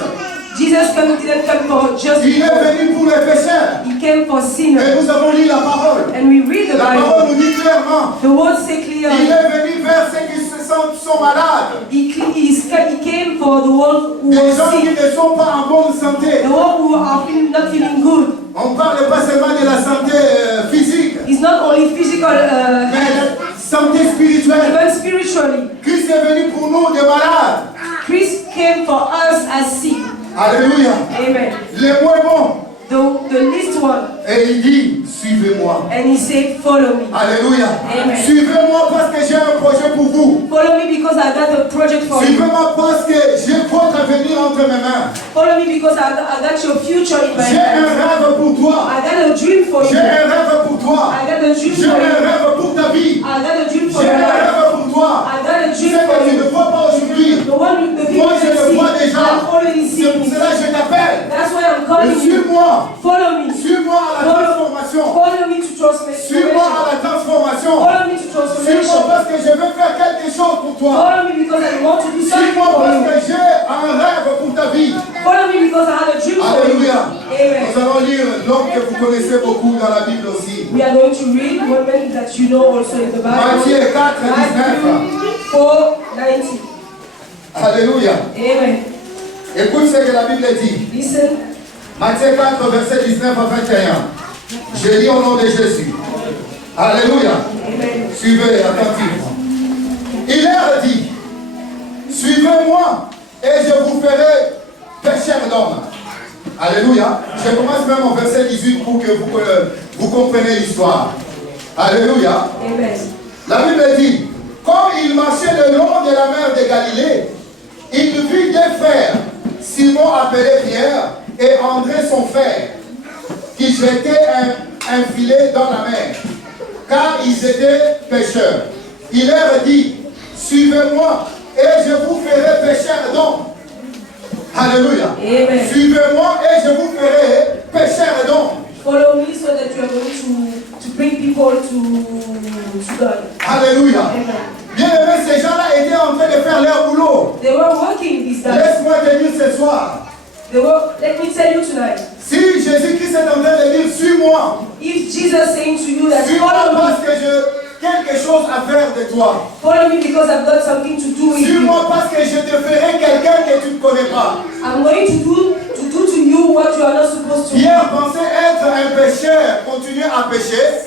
Jesus didn't come for just Il est people. venu pour les pécheurs. He came for Et sinners. nous avons lu la parole. And we read the La Bible. parole nous dit clairement. The words say Il clearly. est venu vers ceux qui sont malades. He came for for the one who Des was gens qui sick, ne sont pas en bonne santé. the one who are not feeling good. On parle pas seulement de la santé physique, It's not only physical, mais la santé spirituelle. even spiritually. Christ est venu pour nous des malades. Christ came for us as sick. Alléluia. Amen. Les moins bons. The least one. Et il dit, suivez-moi. And he said, follow me. Alléluia. Amen. Suivez-moi parce que j'ai un projet pour vous. Follow me because I got a project for you. Suivez-moi parce que j'ai votre avenir entre mes mains. Follow me because I got your future in my J'ai un hands. rêve pour toi. I got a dream for you. J'ai un rêve pour toi. I got a dream J'ai for un you. rêve pour ta vie. I got a dream for J'ai your un life. rêve pour toi. I got a Ce dream que for tu you. ne vois pas aujourd'hui. The one with the Moi, people je you le vois see, déjà. I'm already C'est seeing pour it. cela que je t'appelle. That's why I'm calling you. Suis-moi. Follow me. Suis-moi à la transformation. Follow me to transformation. Suis-moi à la transformation. Follow me to Suis-moi transformation. parce que je veux faire quelque chose pour toi. Follow me because I want to do something Suis-moi for parce you. que j'ai un rêve pour ta vie. Follow me because I have a dream for you. Alléluia. Amen. Nous allons lire l'homme que vous connaissez beaucoup dans la Bible aussi. We are going to read one man that you know also in the Bible. Matthieu 4, 19. Matthew 4:19. Alléluia. Amen. Écoute ce que la Bible dit. Listen. Matthieu 4, verset 19 à 21. Je lis au nom de Jésus. Alléluia. Amen. Suivez attentivement. Il leur dit, suivez-moi et je vous ferai pécheurs d'hommes. Alléluia. Je commence même au verset 18 pour que vous compreniez l'histoire. Alléluia. Amen. La Bible dit, comme il marchait le long de la mer de Galilée, il vit deux frères, Simon appelé Pierre et André son frère, qui jetaient un filet dans la mer, car ils étaient pêcheurs. Il leur dit, suivez-moi et je vous ferai pécheurs d'hommes. Alléluia. Amen. Suivez-moi et je vous ferai pécheurs d'hommes. Follow me so that you are going to bring people to God. Alléluia. Amen. Bien aimé, ces gens-là étaient en train de faire leur boulot. They were working these days. Laisse-moi te dire ce soir. Let me tell you tonight. Si Jésus-Christ est en train de dire, suis-moi. If Jesus saying to you that Suis-moi follow me, parce que j'ai quelque chose à faire de toi. follow me because I've got something to do with you. Suis-moi parce que je te ferai quelqu'un que tu ne connais pas. I'm going to do to you what you are not supposed to. Pierre pensait être un pécheur, continuer à pécher,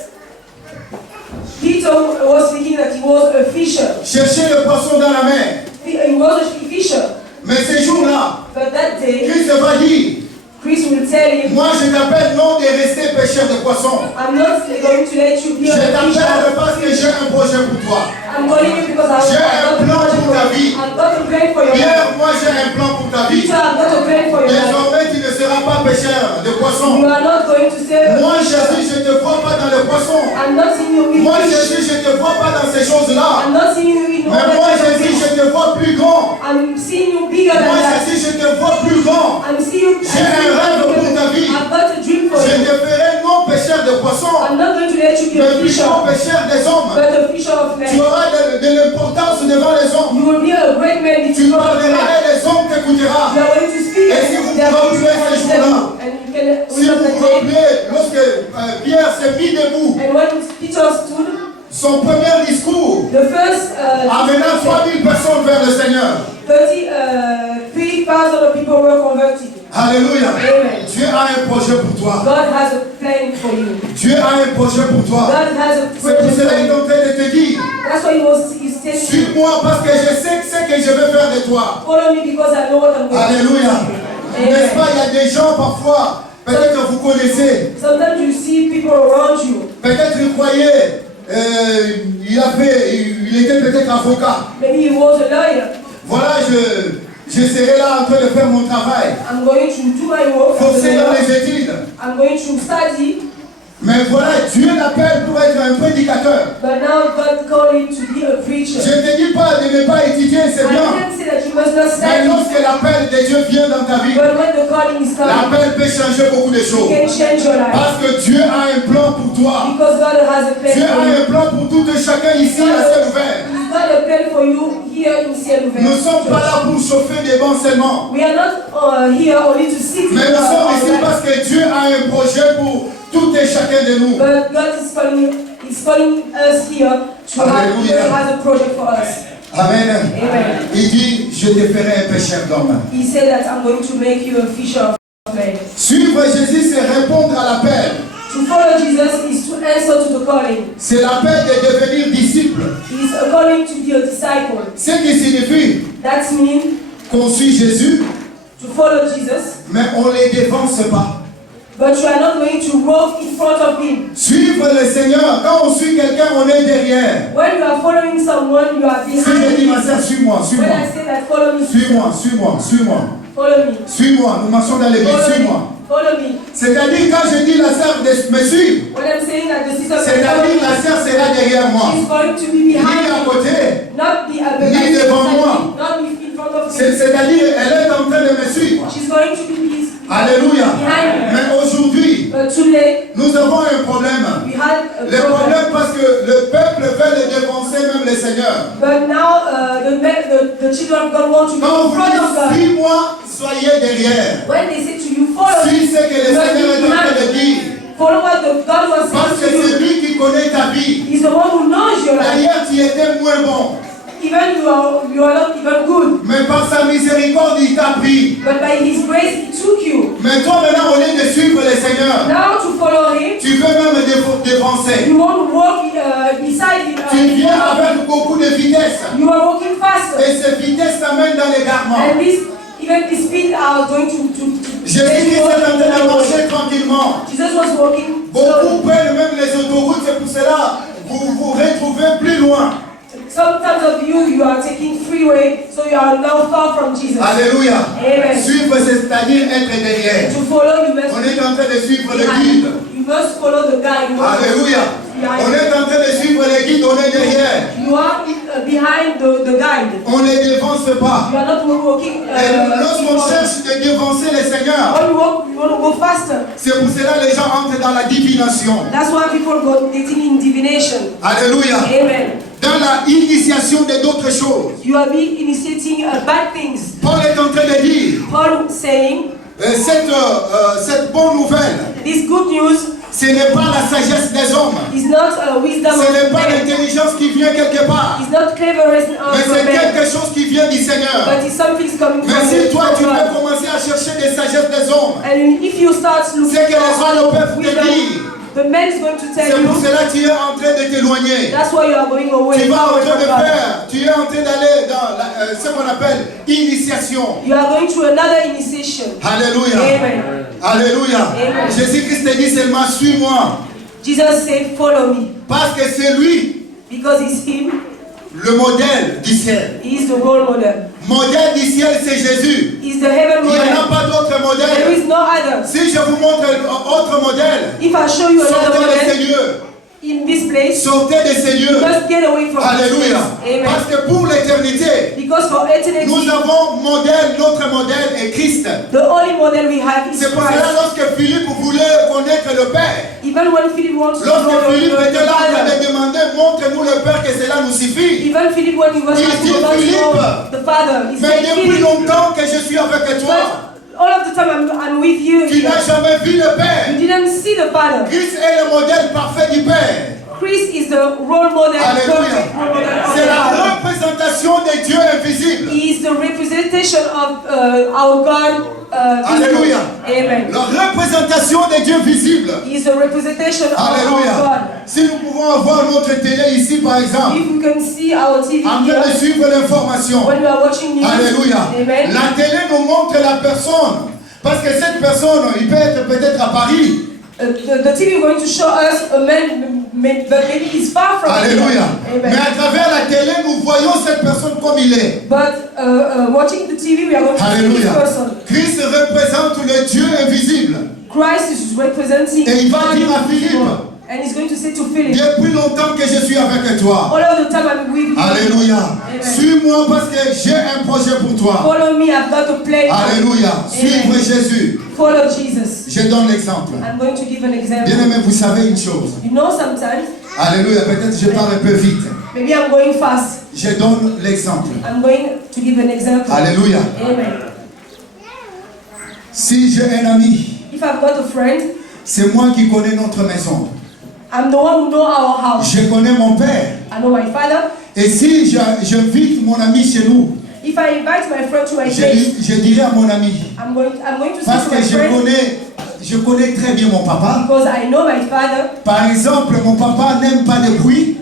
Peter was thinking that he was a fisher. chercher le poisson dans la mer. He was a fisher. Mais ces jours-là, But that day, Christ va dire, Chris will tell him, moi je t'appelle non de rester pêcheur de poissons. I'm not going to let you be Je a t'appelle fisher. parce que j'ai un projet pour toi. I'm calling you because J'ai un I've plan got a pour ta project vie. for you. I've got a plan for your life. Pierre, moi j'ai un plan pour ta vie. Peter, I've got a plan for your life. Désormais, tu ne seras pas pêcheur de You poissons. are not going to say, Moi, Jésus, je ne te vois pas dans le poisson. I'm not seeing you with Moi, fish. Jésus, je ne te vois pas dans ces choses-là. I'm not seeing you in all Mais moi, that kind of Jésus, things. je te vois plus grand. I'm seeing you bigger than Moi, that. Jésus, je te vois plus grand. I'm seeing you. J'ai un rêve pour ta vie. I've got a dream for Je you. te ferai non pêcheur de poissons, I'm not going to let you be a mais fisher, plutôt pêcheur des hommes. but a fisher of Tu men. auras de l'importance devant les hommes. You will be a great man Tu between God and parleras men. et les hommes You t'écouteront. are going to speak. Et si vous They are going to rappelez ces understand jours-là, you. And you can Si vous vous rappelez, lorsque Pierre s'est mis debout, And when Peter stood, son premier discours the first amenant 3000 personnes vers le Seigneur. 3,000 of people were converted. Alléluia. Amen. Dieu a un projet pour toi. God has a plan for you. Dieu a un projet pour toi. God has a C'est pour project cela for qu'il est you. en train de te dire, That's why he's telling you, suis-moi parce que je sais ce que je vais faire de toi. follow me because I know what I'm going to do. Alléluia. N'est-ce pas, il y a des gens parfois, peut-être que vous connaissez, Sometimes you see people around you. peut-être vous croyez, il était peut-être avocat. Maybe he was a lawyer. Voilà, je serai là en train de faire mon travail. I'm going to do my work. Forcé dans les études. I'm going to study. Mais voilà, Dieu l'appelle pour être un prédicateur. But now God called him to be a preacher. Je ne te dis pas de ne pas étudier, c'est I bien. didn't say that you must not Mais study. lorsque l'appel de Dieu vient dans ta vie, But when the calling is coming, l'appel peut changer beaucoup de you choses. can change your life. Parce que Dieu a un plan pour toi. Because God has a plan Dieu for a you. un plan pour tout et chacun ici à ciel ouvert. He's got a plan for you here in Ciel Ouvert. Nous ne sommes pas là pour chauffer des bancs seulement. We are not here only to sit Mais in nous sommes ici our parce que Dieu a un projet pour tout et chacun de nous. But God is calling us here to have, Hallelujah. He has a project for us. Amen. Amen. Il dit, je te ferai un pécheur d'homme. He said that I'm going to make you a fisher of men. Suivre Jésus, c'est répondre à l'appel. To follow Jesus is to answer to the calling. C'est l'appel de devenir disciple. It's a calling to be a disciple. Ce qui signifie That means qu'on suit Jésus, to follow Jesus, mais on ne les dévance pas. but you are not going to walk in front of him. Suivre le Seigneur, quand on suit quelqu'un, on est derrière. When you are following someone, you are Si je dis, behind ma him. sœur, suis-moi, When suis-moi. I say that, follow me. Suis-moi, suis-moi, suis-moi. Follow me. Suis-moi, nous marchons dans l'église, Follow suis-moi. me. Follow me. C'est-à-dire, quand je dis la sœur de me suivre, When I'm saying that the sister c'est-à-dire la sœur sera derrière moi. she's going to be Ni behind à me, côté, not be Ni devant moi. not be in front of me. c'est-à-dire, elle est en train de me suivre. She's going to be his Alléluia. behind me. Mais aujourd'hui, But today nous avons un problème. we had a Le problème parce que le peuple veut le défoncer, même le Seigneur. But now the children of God want to Quand go in vous front of dites, God. suis-moi, soyez derrière. When they say to you, follow Suis me, ce que le Seigneur est en train de dire. follow what God was Parce que saying to c'est you. lui qui connaît ta vie. He's the one who knows your life. D'ailleurs, tu étais moins bon. Even you are not even good. Mais par sa miséricorde, il t'a pris. But by His grace, He took you. Mais toi, maintenant, au lieu de suivre le Seigneur, Now to follow Him, tu veux même défoncer. you want to walk beside Him. Tu viens avec beaucoup de vitesse. You are walking faster. Et cette vitesse t'amène dans l'égarement. And even this speed are going to Jésus est en train de marcher tranquillement. Jesus was walking Beaucoup slowly. prennent même les autoroutes, c'est pour cela vous vous retrouvez plus loin. Sometimes of you are taking freeway, so you are now far from Jesus. Alléluia. Amen. Suivre, c'est-à-dire être derrière. To follow, you must On est en train de suivre le behind. guide. You must follow the guide. Alléluia. On est en train de suivre le guide, on est derrière. You are behind the guide. On ne dévance pas. You are not walking. Et lorsqu'on cherche de dévancer le Seigneur, When you walk, you want to go faster. c'est pour cela que les gens entrent dans la divination. That's why people go getting in divination. Alléluia. Amen. Dans la initiation de d'autres choses. You are being initiating bad things. Paul est en train de dire, Paul saying, cette bonne nouvelle, this good news ce n'est pas la sagesse des hommes. is not wisdom Ce n'est of pas man. l'intelligence qui vient quelque part. It's not cleverness Mais of c'est man. quelque chose qui vient du Seigneur. But it's something coming Mais from si toi tu God. veux commencer à chercher des sagesses des hommes, And if you start looking c'est que les hommes peuvent te wisdom, dire. the man is going to tell C'est pour you. cela que tu es en train de t'éloigner. That's why you are going away. Tu vas en away train from de God. faire, tu es en train d'aller dans ce qu'on appelle initiation. You are going through another initiation. Alléluia. Amen. Alléluia. Amen. Jésus-Christ te dit seulement suis-moi. Jesus said, follow me. Parce que c'est lui, Because it's him. le modèle du ciel. He is the role model. Modèle du ciel, c'est Jésus. He's the heaven Il n'y en a model. pas d'autre There modèle. is no other. Si je vous montre autre modèle, If I show you another sortez de ces model lieux. in this place, Sortez de ces you lieux. must get away from this Alléluia. place. Amen. Parce que pour l'éternité, Because for eternity, nous avons modèle, notre modèle est Christ. the only model we have is C'est pour cela Christ. lorsque Philippe voulait connaître le Père, Even when Philip wants to know lorsque Philippe the était là en train Father, de demander, montre-nous le Père, que cela nous suffit. even Philip when he was Il asking dit, about Philippe, the Father, he Mais said, depuis Philip, longtemps que je suis avec toi, but all of the time I'm with you tu here. n'as jamais vu le Père. You didn't see the Father. Christ est le modèle parfait du Père. Christ is the role model, Alléluia. perfect role model of C'est the la Father. représentation des dieux invisibles. He is the representation of our God. Alléluia. Amen. La représentation des dieux visibles. He is the representation of our Alléluia. God. Si nous pouvons avoir notre télé ici, par exemple, If we can see our TV en train de here, suivre l'information. when we are watching news, Alléluia. Amen. La télé nous montre la personne. Parce que cette personne, il peut être peut-être à Paris. The TV is going to show us a man, but maybe he's far from Alléluia. here. Mais Amen. à travers la télé, nous voyons cette personne comme il est. But watching the TV, we are going to see this Alléluia. person. Christ représente le Dieu invisible. Christ is representing Et il va God dire à Philippe, invisible. And he's going to say to Philip, depuis longtemps que je suis avec toi. all of the time I'm with you. Alléluia. Suis-moi parce que j'ai un projet pour toi. Follow me, I've got a plan. Alléluia. Suivre Jésus. Follow Jesus. Je donne l'exemple. I'm going to give an example. Bien aimé, vous savez une chose. You know, sometimes, Alléluia. Peut-être je parle un peu vite. maybe I'm going fast. Je donne l'exemple. I'm going to give an example. Alléluia. Amen. Si j'ai un ami, If I've got a friend, c'est moi qui connais notre maison. I'm the one who know our house. Je connais mon père. I know my father. Et si j'invite mon ami chez nous, If I invite my friend to my place, je dirai à mon ami, I'm going to parce say to que my friend, je connais très bien mon papa. because I know my father. Par exemple, mon papa n'aime pas de bruit.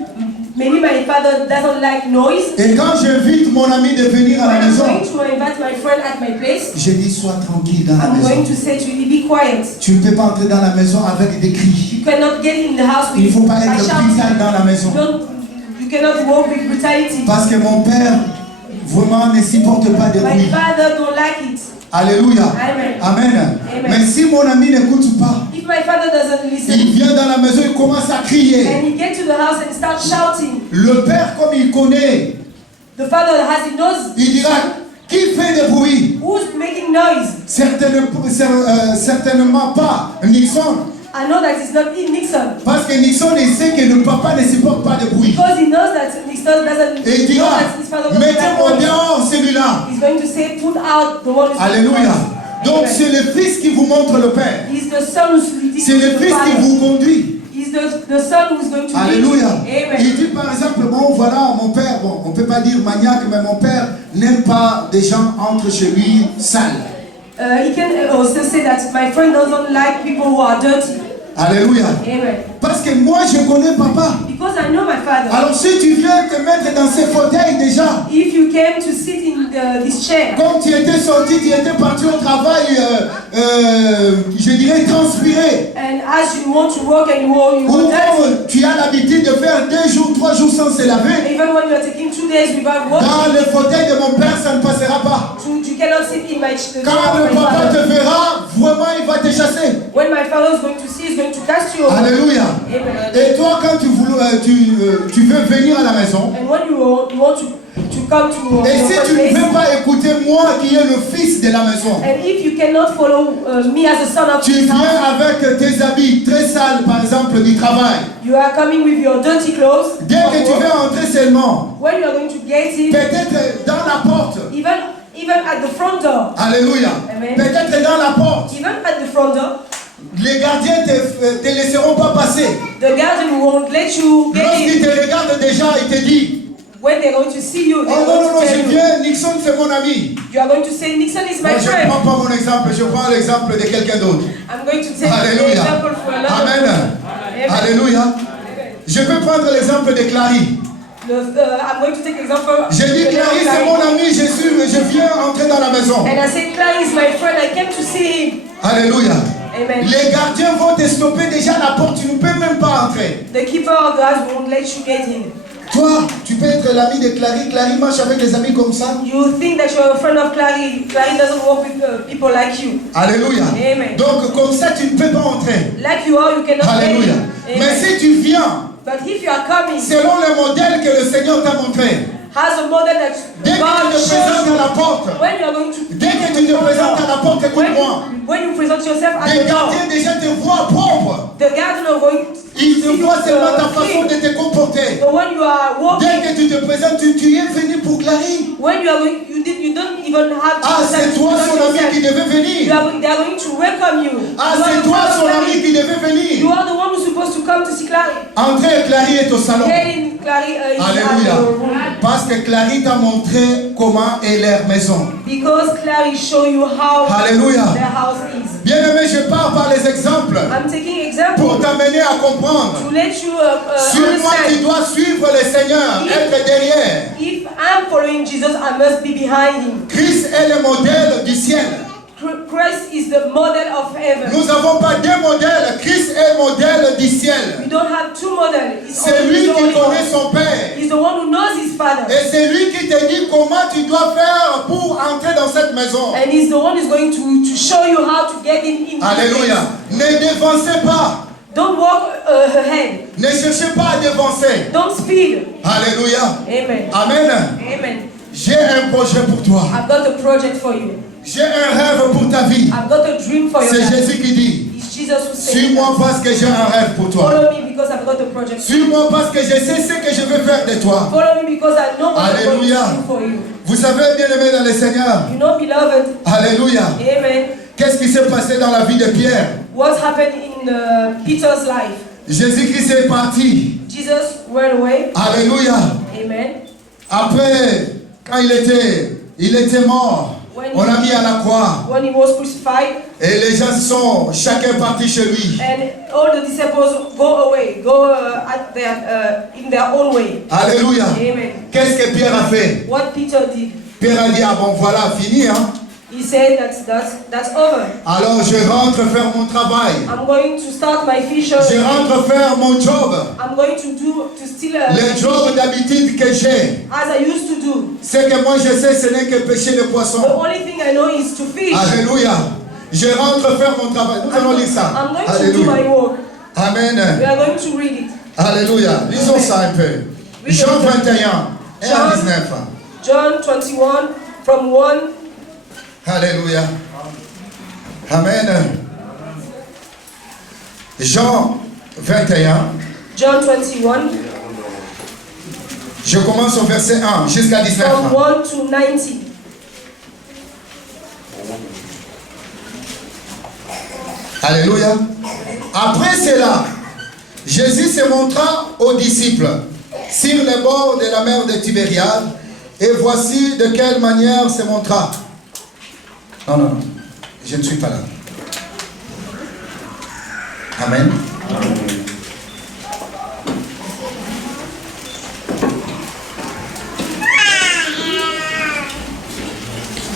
Maybe my father doesn't like noise. Et quand j'invite mon ami de venir à la When I'm maison, going to invite my friend at my place, je dis sois tranquille dans la I'm going maison. to say to you, be quiet. Tu ne peux pas entrer dans la maison avec des cris. You cannot get in the house Il ne with faut pas by être shouting. brutal dans la maison. You cannot walk with brutality. Parce que mon père vraiment ne supporte pas de My bruit. father don't like it. Alléluia. Amen. Amen. Amen. Mais si mon ami n'écoute pas, If my father doesn't il listen, vient dans la maison, il commence à crier. and he gets to the house and starts shouting, Le père, comme il connaît, the father he knows il dira, qui fait des bruits? who's making noise. Certainement pas Nixon. I know that it's not Nixon, Parce que Nixon, il sait que le papa ne supporte pas de bruit. because he knows that Nixon doesn't Et il know dira, that his father doesn't mettez-moi like noise. dehors celui-là. He's going to say, put out the one who's Alléluia. Donc Amen. c'est le fils qui vous montre le père. He's the son who's leading C'est le the fils qui father. vous conduit. He's the son who's going to lead. Alléluia. Amen. Il dit par exemple, bon voilà, mon père, bon, on ne peut pas dire maniaque, mais mon père n'aime pas des gens entrent chez lui sales. He can also say that my friend doesn't like people who are dirty. Alléluia. Amen. Parce que moi je connais papa. Because I know my father. Alors si tu viens te mettre dans ce fauteuil déjà, If you came to sit in this chair, comme tu étais sorti, tu étais parti au travail, je dirais transpiré. and as you want to work and you Ou want that, comme tu as l'habitude de faire 2 jours, 3 jours sans se laver, even when you are taking 2 days without working, dans le fauteuil de mon père, ça ne passera pas. you cannot sit in my chair. Quand le papa te verra, vraiment il va te chasser. When my father is going to see, he's going to cast you over. Alléluia. Amen. Et toi, quand tu veux venir à la maison, And when you want to come to et si your tu ne place, veux pas écouter moi qui est le fils de la maison, and if you cannot follow me as a son of tu this viens house, avec tes habits très sales, par exemple, du travail. you are coming with your dirty clothes. Dès que tu veux entrer seulement, When you are going to get in, peut-être dans la porte, even at the front door, alléluia, Amen. peut-être dans la porte, even at the front door, les gardiens te laisseront pas passer. the guardian won't let you get Lorsqu'ils in. te regardent déjà, ils te disent, When they're going to see you, oh they're non, non, going non, to je tell you. viens, Nixon c'est mon ami. You are going to say, Nixon is my Moi, je ne friend. prends pas mon exemple, je prends l'exemple de quelqu'un d'autre. I'm going to take the Alléluia. example for another Amen. person. Amen. Alléluia. Je peux prendre l'exemple de Clary. I'm going to take example. J'ai dit, Clary, c'est mon ami, je viens entrer dans la maison. And I said, Clary is my friend. I came to see him. Alléluia. Amen. Les gardiens vont te stopper déjà à la porte, tu ne peux même pas entrer. The keeper of the house won't let you get in. Toi, tu peux être l'ami de Clary. Clary marche avec des amis comme ça. You think that you're a friend of Clary. Clary doesn't work with people like you. Alléluia. Amen. Donc comme ça, tu ne peux pas entrer. Like you are, you cannot Alléluia. get in. Mais Amen. si tu viens, But if you are coming, selon le modèle que le Seigneur t'a montré, has a model that dès que tu God te shows présentes you à la porte, when you are going to dès que tu te présentes à la porte, écoute-moi, when you present yourself at les the door, gardiens déjà te voient propre. the guardian are going to Ils te see you, voient seulement ta façon clean. de te comporter. But when you are walking, Dès que tu te présentes, tu es venu pour Clary. when you are going, you don't even have to Ah, present c'est toi son ami yourself. qui devait venir. They are going to welcome you. Ah, You are c'est the toi friend of son Clary. ami qui devait venir. You are the one who's supposed to come to see Clary. André, Clary est au salon. Get in, Clary. Alléluia. Parce que Clary t'a montré comment est leur maison. Because Clary show you how Alléluia. their house is. Bien aimé, je pars par les exemples I'm taking example pour t'amener à comprendre. to let you Suis-moi, tu understand. dois suivre le Seigneur, être derrière. If I'm following Jesus, I must be behind him. Christ est le modèle du ciel. Christ is the model of heaven. Nous n'avons pas deux modèles. Christ est le modèle du ciel. We don't have two models. It's C'est only lui the qui only connaît one. son Père. He's the one who knows his father. Et c'est lui qui te dit comment tu dois faire pour entrer dans cette maison. And he's the one who's going to show you how to get in. Alléluia. Ne dévancez pas. Don't walk ahead. Ne cherchez pas à dévancer. Don't speed. Alléluia. Amen. Amen. Amen. J'ai un projet pour toi. I've got a project for you. J'ai un rêve pour ta vie. I've got a dream for your C'est life. Jésus qui dit. It's Jesus who said, Suis-moi parce que j'ai un rêve pour toi. follow me because I've got a project. Suis-moi parce que je sais ce que je veux faire de toi. Follow me because I know what I'm going to Alléluia. do for you. Vous savez, bien aimé dans le Seigneur. You know, beloved. Alléluia. Amen. Qu'est-ce qui s'est passé dans la vie de Pierre? What happened in Peter's life? Jésus-Christ est parti. Jesus went away. Alléluia. Amen. Après, quand il était mort, on l'a mis à la croix. When he was crucified, Et les gens sont chacun parti chez lui. and all the disciples go away, in their own way. Alléluia. Amen. Qu'est-ce que Pierre a fait? What Peter did, Pierre a dit, ah bon, voilà, fini. Hein? he said that's over. Alors je rentre faire mon travail. I'm going to start my fisher. Je rentre faire mon job. I'm going to still Le job d'habitude que j'ai. as I used to do. Ce que moi je sais, ce n'est que pêcher le poisson. The only thing I know is to fish. Alléluia. Je rentre faire mon travail. Nous allons lire ça. I'm going to do my work. Amen. We are going to read it. Alléluia. Lisons ça un peu. Jean 21, 1 à 19. John 21 from 1. Alléluia. Amen. Jean 21. John 21 Je commence au verset 1 jusqu'à 19. from 1 to 19. Alléluia. Après cela, Jésus se montra aux disciples sur les bords de la mer de Tibériade. Et voici de quelle manière se montra. Non, je ne suis pas là. Amen.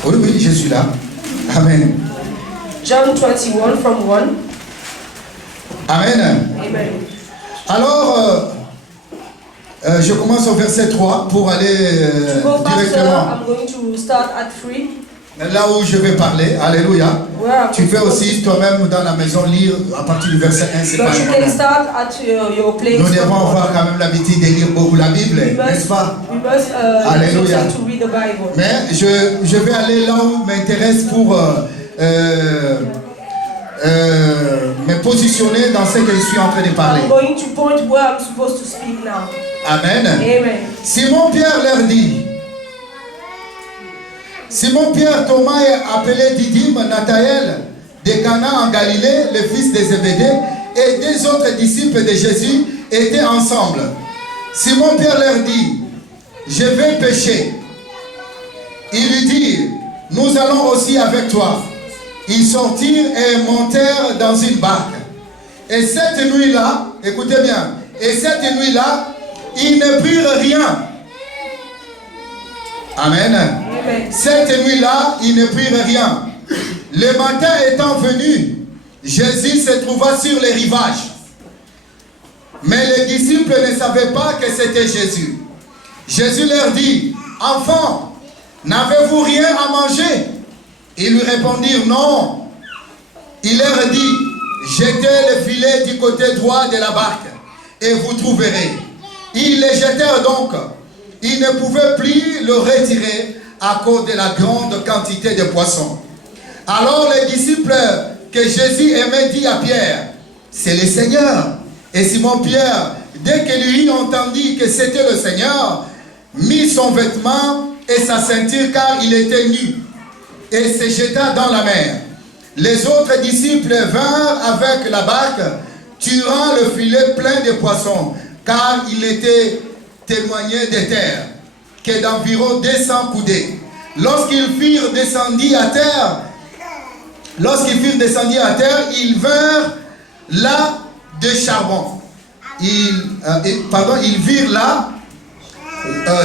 Oui, je suis là. Amen. John 21 from 1. Amen. Amen. Alors, je commence au verset 3 pour aller To go faster, directement I'm going to start at 3. là où je vais parler. Alléluia. Where Tu peux aussi toi-même dans la maison lire à partir du verset 1. C'est pas But you un can problème. start at your place. Nous devons avoir quand même l'habitude de lire beaucoup la Bible, n'est-ce pas? We must Alléluia. to read the Bible. Mais je vais aller là où m'intéresse pour me positionner dans ce que je suis en train de parler. I'm going to point where I'm supposed to speak now. Amen. Amen. Simon-Pierre leur dit, Simon-Pierre, Thomas est appelé Didyme, Nathanaël de Cana en Galilée, le fils de Zébédée, et deux autres disciples de Jésus étaient ensemble. Simon-Pierre leur dit, je vais pêcher. Ils lui dirent, nous allons aussi avec toi. Ils sortirent et montèrent dans une barque. Et cette nuit-là, écoutez bien, et cette nuit-là, ils ne prirent rien. Amen. Amen. Cette nuit-là, ils ne prirent rien. Le matin étant venu, Jésus se trouva sur les rivages. Mais les disciples ne savaient pas que c'était Jésus. Jésus leur dit, enfants, n'avez-vous rien à manger? Ils lui répondirent non. Il leur dit, jetez le filet du côté droit de la barque et vous trouverez. Ils les jetèrent donc. Ils ne pouvaient plus le retirer à cause de la grande quantité de poissons. Alors les disciples que Jésus aimait dit à Pierre, c'est le Seigneur. Et Simon-Pierre, dès que lui entendit que c'était le Seigneur, mit son vêtement et sa ceinture car il était nu et se jeta dans la mer. Les autres disciples vinrent avec la barque, tuant le filet plein de poissons, car il était témoigné de terre, que d'environ 200 coudées. Lorsqu'ils furent descendus à terre, ils vinrent là de charbon. Ils virent là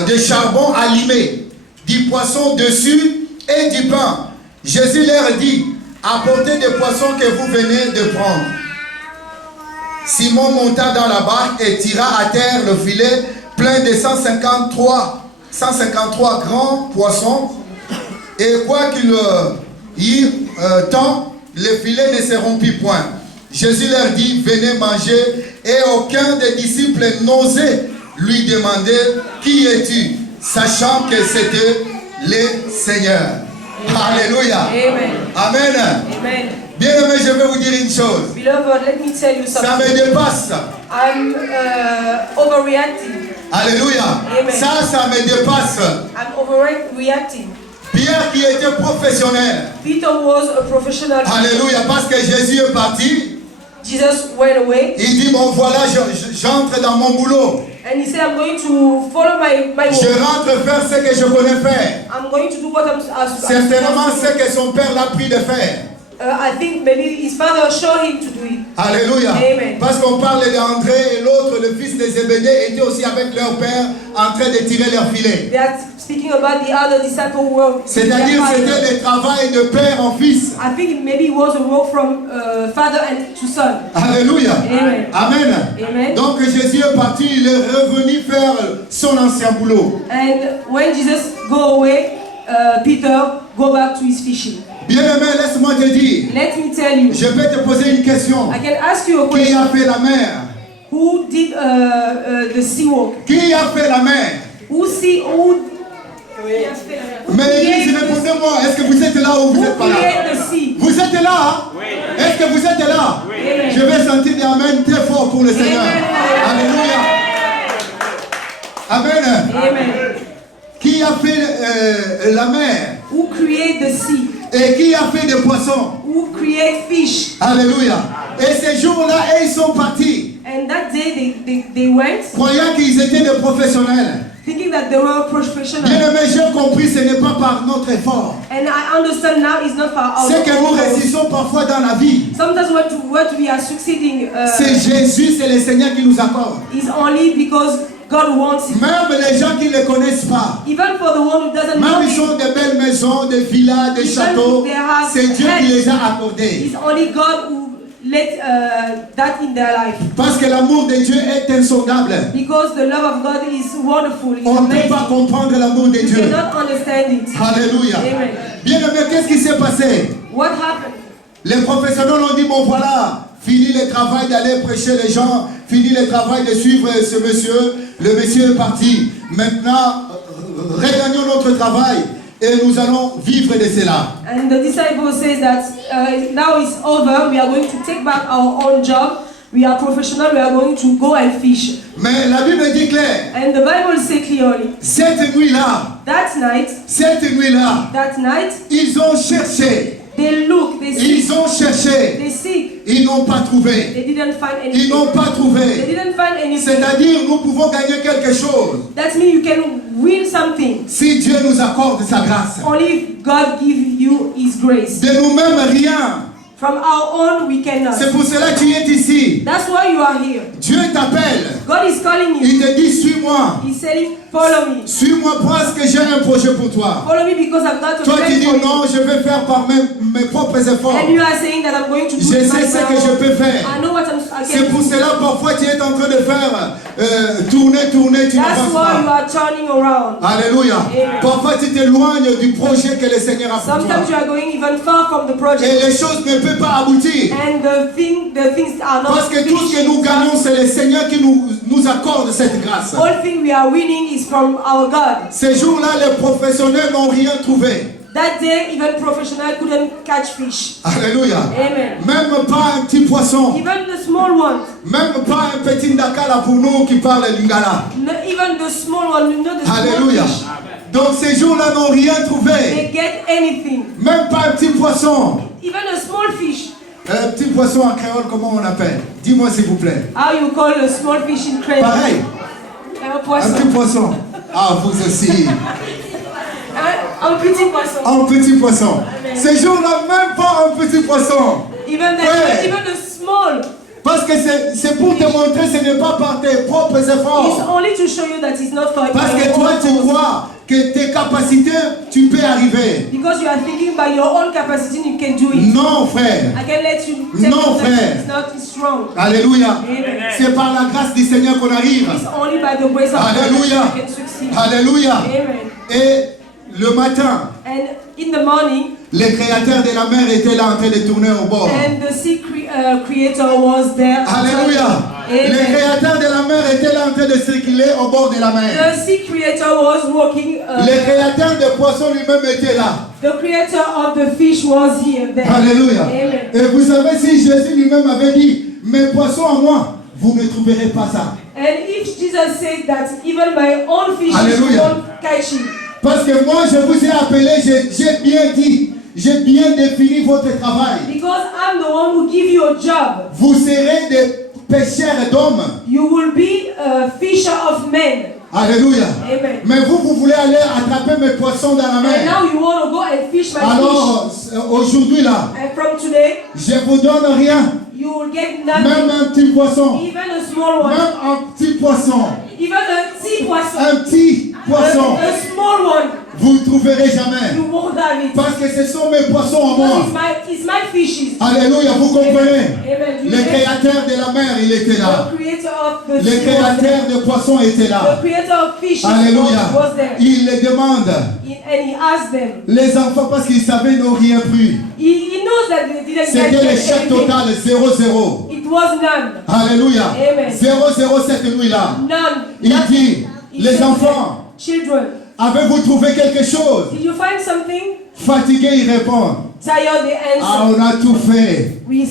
de charbon allumé, du poisson dessus et du pain. Jésus leur dit, apportez des poissons que vous venez de prendre. Simon monta dans la barque et tira à terre le filet plein de 153 grands poissons. Et quoi qu'il y eût tant, le filet ne se rompit point. Jésus leur dit, venez manger. Et aucun des disciples n'osait lui demander, qui es-tu? Sachant que c'était le Seigneur. Alléluia. Amen. Amen. Amen. Bien-aimé, je vais vous dire une chose. Beloved, let me tell you Ça something. me dépasse. I'm overreacting. Alléluia. Amen. Ça me dépasse. I'm overreacting. Pierre qui était professionnel. Peter was a professional. Alléluia. Parce que Jésus est parti. Jesus went away Il dit, bon voilà, j'entre dans mon boulot. and he said, I'm going to follow my Je work. rentre faire ce que je connais faire. I'm going to do what I'm Certainement supposed ce to do. que son père l'a pris de faire. I think maybe his father showed him to do it. Alléluia. Amen. Parce qu'on parle d'André et l'autre, le fils de Zébédée, était aussi avec leur père en train de tirer leur filet. They are speaking about the other disciple who were C'est-à-dire c'était le travail de père en fils. I think maybe it was a work from father and to son. Alléluia. Amen. Amen. Amen. Donc Jésus est parti, il est revenu faire son ancien boulot. And when Jesus go away, Peter go back to his fishing. Bien-aimé, laisse-moi te dire, Let me tell you, je vais te poser une question. I can ask you a Qui question. a fait la mer? Who did the sea walk? Qui a fait la mer? Who Mais l'église, répondez-moi, est-ce que vous êtes là ou vous n'êtes pas là? created the sea? Vous êtes là? Hein? Oui. Est-ce que vous êtes là? Oui. Je vais sentir des amen très fort pour le Seigneur. Alléluia. Amen. Amen. Qui a fait la mer? Who created the sea? Et qui a fait des poissons? Who created fish? Alléluia. Et ces jours-là, ils sont partis, And that day they went croyant qu'ils étaient des professionnels. thinking that they were professional. Bien-aimé, j'ai compris, ce n'est pas par notre effort. And I understand now it's not for our C'est que nous efforts. réussissons parfois dans la vie. Sometimes what we are succeeding C'est Jésus, c'est le Seigneur qui nous accorde. is only because God wants it. Même les gens qui ne le connaissent pas, Even for the one who doesn't know même ils ont it, des belles maisons, des villas, des châteaux, c'est Dieu qui les a accordés. it's only God who let that in their life. Parce que l'amour de Dieu est insondable. Because the love of God is wonderful. It's On ne peut amazing. pas comprendre l'amour de You Dieu. cannot understand it. Alléluia. Amen. Bien-aimé, qu'est-ce qui s'est passé? What happened? Les professionnels ont dit, bon voilà, fini le travail d'aller prêcher les gens, fini le travail de suivre ce monsieur, le monsieur est parti. Maintenant, regagnons notre travail et nous allons vivre de cela. And the disciple says that now it's over. We are going to take back our own job. We are professional. We are going to go and fish. Mais la Bible dit clair, And the Bible says clearly, cette nuit-là, that night, ils ont cherché, they look, they seek, ils ont cherché, they seek. ils n'ont pas trouvé. They didn't find Ils anything. n'ont pas They trouvé. didn't find anything. C'est-à-dire, nous pouvons gagner quelque chose That means you can win something. si Dieu nous accorde sa grâce. Only if God gives you His grace. De nous-mêmes, rien. From our own, we cannot. C'est pour cela que tu es ici. That's why you are here. Dieu t'appelle. God is calling you. Il te dit, suis-moi. He's saying, follow me. Suis-moi parce que j'ai un projet pour toi. Follow me because I've got a Toi, tu plan dis, for you. non, je vais faire par mes propres efforts. And you are saying that I'm going to do Je it sais ce que je peux faire. I know what I C'est can pour do. cela, parfois, tu es en train de faire tourner, tu That's n'avances why you pas. are turning around. Alléluia. Amen. Parfois, tu t'éloignes du projet que le Seigneur a pour Sometimes you toi. are going even far from the Et project. les choses ne peuvent pas aboutir. And the things are not Parce que tout ce que nous finished. gagnons, c'est le Seigneur qui nous accorde cette grâce. All thing we are winning is from our God. Ces jours-là, les professionnels n'ont rien trouvé. That day, even professional couldn't catch fish. Alléluia. Amen. Même pas un petit poisson. Even the small ones, Même pas un petit ndakala pour nous qui parle lingala. even the small one, you know the small Alléluia. fish, Donc ces jours-là n'ont rien trouvé. they get anything. Même pas un petit poisson. Even a small fish. Un petit poisson en créole, comment on appelle? Dis-moi s'il vous plaît. How you call a small fish in Creole? Pareil. Un Un poisson. petit poisson. Ah, vous aussi. Un petit poisson. Un petit poisson. Ces jours-là, même pas un petit poisson. Even Ouais. even the small. Parce que c'est pour te montrer, ce n'est pas par tes propres It's efforts. only to show you that it's not for Parce que your toi, own tu force. crois que tes capacités, tu peux arriver. Because you are thinking by your own capacity you can do it. Non, frère. I can let you tell Non, you that frère. it's not strong. Alléluia. Amen. C'est par la grâce du Seigneur qu'on arrive. It's only by the grace of Alléluia. God that you can succeed. Alléluia. Amen. Et le matin, And in the morning, le créateur de la mer était là en train de tourner au bord. and the sea creator was there. Alléluia. Le Amen. créateur de la mer était là en train de circuler au bord de la mer. The sea creator was walking. Le créateur des poissons lui-même était là. The creator of the fish was here. There. Alléluia. Amen. Et vous savez, si Jésus lui-même avait dit, mes poissons à moi, vous ne trouverez pas ça. And if Jesus said that even my own fishes Hallelujah. won't catch him. Parce que moi, je vous ai appelé, j'ai bien dit, j'ai bien défini votre travail. Because I'm the one who give you a job. Vous serez des pêcheurs d'hommes. You will be a fisher of men. Alléluia. Amen. Mais vous voulez aller attraper mes poissons dans la And mer. now you want to go and fish my Alors, aujourd'hui là, fish. And from today, je vous donne rien. you will get Même nothing. un petit poisson. Even a small one. Même un petit poisson. Even a sea poisson. Un petit poisson. A small one. Vous ne trouverez jamais. You won't have it. Parce que ce sont mes poissons en Because moi. it's my fishes. Alléluia, vous comprenez? Amen. Le créateur de la mer, il était là. The creator of the Le sea was there. créateur de poissons était The là. creator of fishes Alléluia. was there. Il les demande. And he asked them. Les enfants, parce qu'ils savaient, n'ont rien pris. He knows that they didn't C'était le get chèque anything. total 0-0. It was none. Alléluia. Amen. 0-0 cette nuit-là. None. Il dit, He les said, enfants, children, avez-vous trouvé quelque chose? did you find something? Fatigués, ils répondent. Tired, they Ah, answer. on a tout fait. We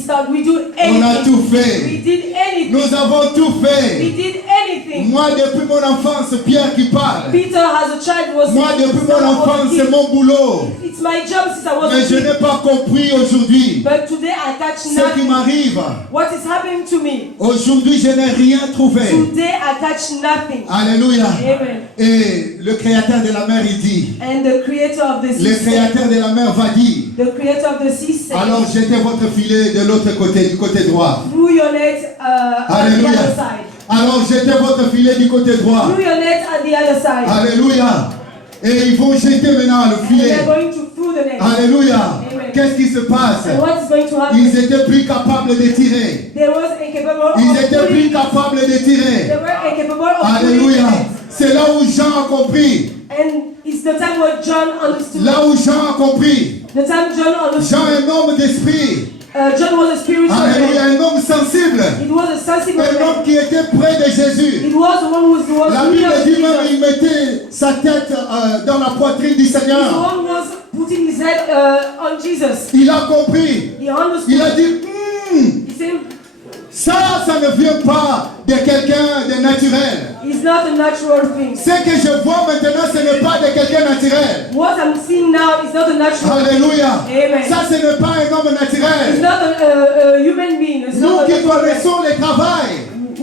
do On a anything. tout We fait. did anything. Nous avons tout We fait. did anything. Moi, depuis mon enfance, Pierre qui parle. Peter as a child was Moi, depuis mon enfance, c'est mon boulot. It's my job since I was Mais a je kid. n'ai pas compris aujourd'hui But today I touch ce qui nothing. m'arrive. What is happening to me? Aujourd'hui, je n'ai rien trouvé. Today I touch nothing. Alléluia. Amen. Et le créateur de la mer, il dit, And the creator of the le sea said, créateur de la mer va dire, the creator of the sea said, alors jetez votre filet de l'autre côté, du côté droit. throw your net on the Alléluia. other side. Alors jetez votre filet du côté droit. Throw your net on the other side. Alléluia. Et ils vont jeter maintenant le And filet. they're going to throw the net. Alléluia. Amen. Qu'est-ce qui se passe? And what is going to happen? Ils étaient plus capables de tirer. They was incapable Ils of étaient plus pulling it. capables de They tirer. were incapable of pulling Alléluia. it. C'est là où Jean a compris. And it's the time where John understood. Là où Jean a compris. The time John understood. Jean est un homme d'esprit. John was a spiritual Alléluia. man. Un homme sensible. It was a sensible Un man. homme qui était près de Jésus. It was the one who was La near Bible dit même Jesus. il mettait sa tête dans la poitrine du The Seigneur. one who was putting his head on Jesus. Il a compris. He understood. Il a dit, He said, ça ne vient pas de quelqu'un de naturel. it's not a natural thing. Ce que je vois maintenant, ce n'est pas de quelqu'un naturel. What I'm seeing now is not a natural thing. Alléluia. Amen. Ça, ce n'est pas un homme It's naturel. not a human being. It's Nous not a qui natural man. connaissons le travail,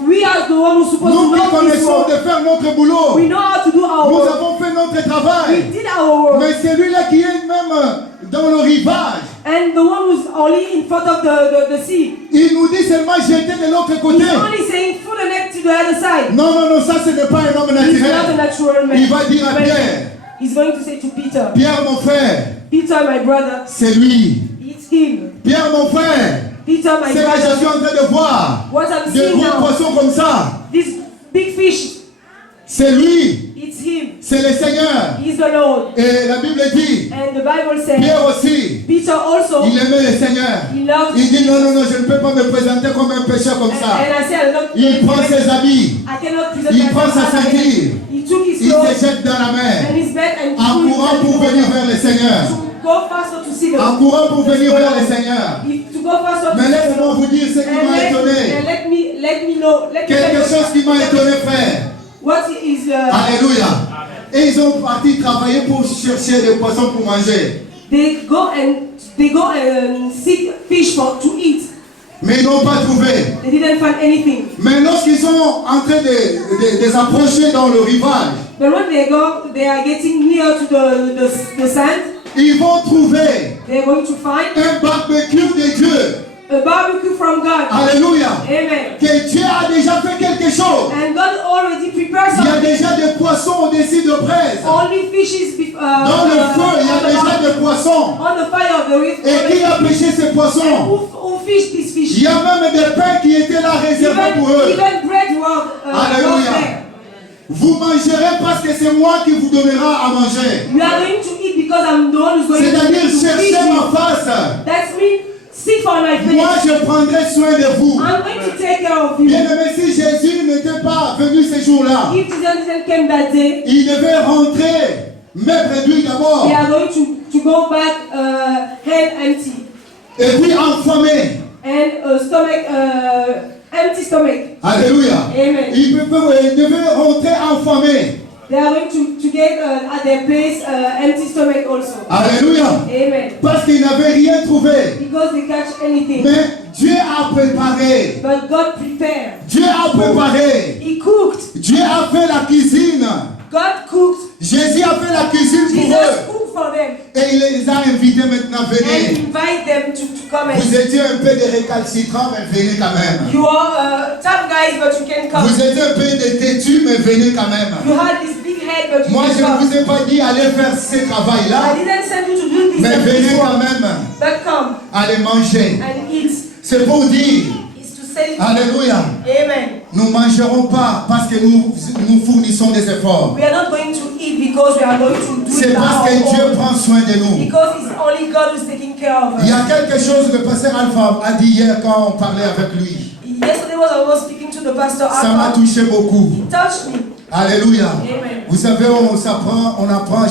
We are the one who's supposed nous to qui know this connaissons work. de faire notre boulot, We know how to do our nous work. avons fait notre We travail. did our work. Mais celui-là qui est même dans le rivage, And the one who's only in front of the sea. il nous dit seulement jeter de l'autre côté. He's only saying throw the net to the other side. Non, non, non, ça ce n'est pas un homme He's not a naturel. natural man. Il va dire à Pierre, He's going to say to Peter, Pierre mon frère, Peter, my brother, c'est lui. it's him. Pierre mon frère, Peter, my c'est que je suis brother, en train de voir. what I'm Des seeing gros now, poissons comme ça. this big fish, C'est lui. it's him. C'est le Seigneur. He's the Lord. Et la Bible dit, And the Bible says, Pierre aussi, Peter also, il aimait le Seigneur. he loved Il dit non, non, non, je ne peux pas me présenter comme un pécheur comme ça. And I said, look, Il prend ses habits, I cannot present il prend myself sa as I am. ceinture, He took his il clothes se jette dans la mer, and his bed and en threw courant it pour into the venir water. vers le Seigneur. To go faster to see the En courant pour venir vers le Seigneur. To go faster to Mais see the laisse-moi Lord. vous dire ce qui And m'a étonné. let me know. Let me Quelque tell you chose qui m'a étonné, frère. what is Alléluia. Et ils ont parti travailler pour chercher des poissons pour manger. they go and seek fish to eat. Mais ils n'ont pas trouvé. They didn't find anything. Mais lorsqu'ils sont en train de approcher dans le rivage, But when they are getting near to the sand. ils vont trouver They are going to find un barbecue de Dieu. a barbecue from God. Alléluia. Amen. Que Dieu a déjà fait quelque chose. And God already prepared Il y a something. déjà des poissons au-dessus de braise. Only fishes Dans le feu, il y a déjà des poissons. on the fire of the river. Et qui a pêché ces poissons? Who fished these fish? Il y a même des pains qui étaient là réservés pour eux. Even bread was Alléluia. there. Vous mangerez parce que c'est moi qui vous donnera à manger. You are going to eat because I'm the one who's going C'est-à-dire to feed chercher you. ma face. That's me. Seek for my Moi, face. je prendrai soin de vous. I'm going to take care of you. Bien-aimé, si Jésus n'était pas venu ce jour-là, If Jesus came that day, il devait rentrer, mettre d'huile d'abord, they are going to go back hand empty et puis enflammé. and stomach empty stomach. Alléluia. Amen. Il devait rentrer enflammé. They are going to get at their place empty stomach also. Alléluia. Amen. Parce qu'ils n'avaient rien trouvé. Because they catch anything. Mais Dieu a préparé. But God prepared. Dieu a préparé. He cooked. Dieu a fait la cuisine. God cooked. Jésus a fait la cuisine pour Jesus eux. cooked for them. Et il les a invités maintenant, And venez. invite them to come Vous and étiez un peu de récalcitrants, mais venez quand même. you are tough guys, but you can come. Vous étiez un peu de têtus, mais venez quand même. You had this big head, but you Moi, je can ne come. vous ai pas dit allez faire ce I travail-là, didn't send you to do this, mais and venez this quand one. même. But come Allez manger. and eat. C'est pour dire, It's to say alléluia, amen. nous ne mangerons pas parce que nous fournissons des efforts. We are not going to eat because we are going to do C'est it parce our que Dieu own. prend soin de nous. Because it's only God who's taking care of Il y us. a quelque chose que le pasteur Alpha a dit hier quand on parlait avec lui. Yesterday I was speaking to the pastor. Ça m'a Alpha. touché beaucoup. He touched me. Alléluia. Amen. Vous savez,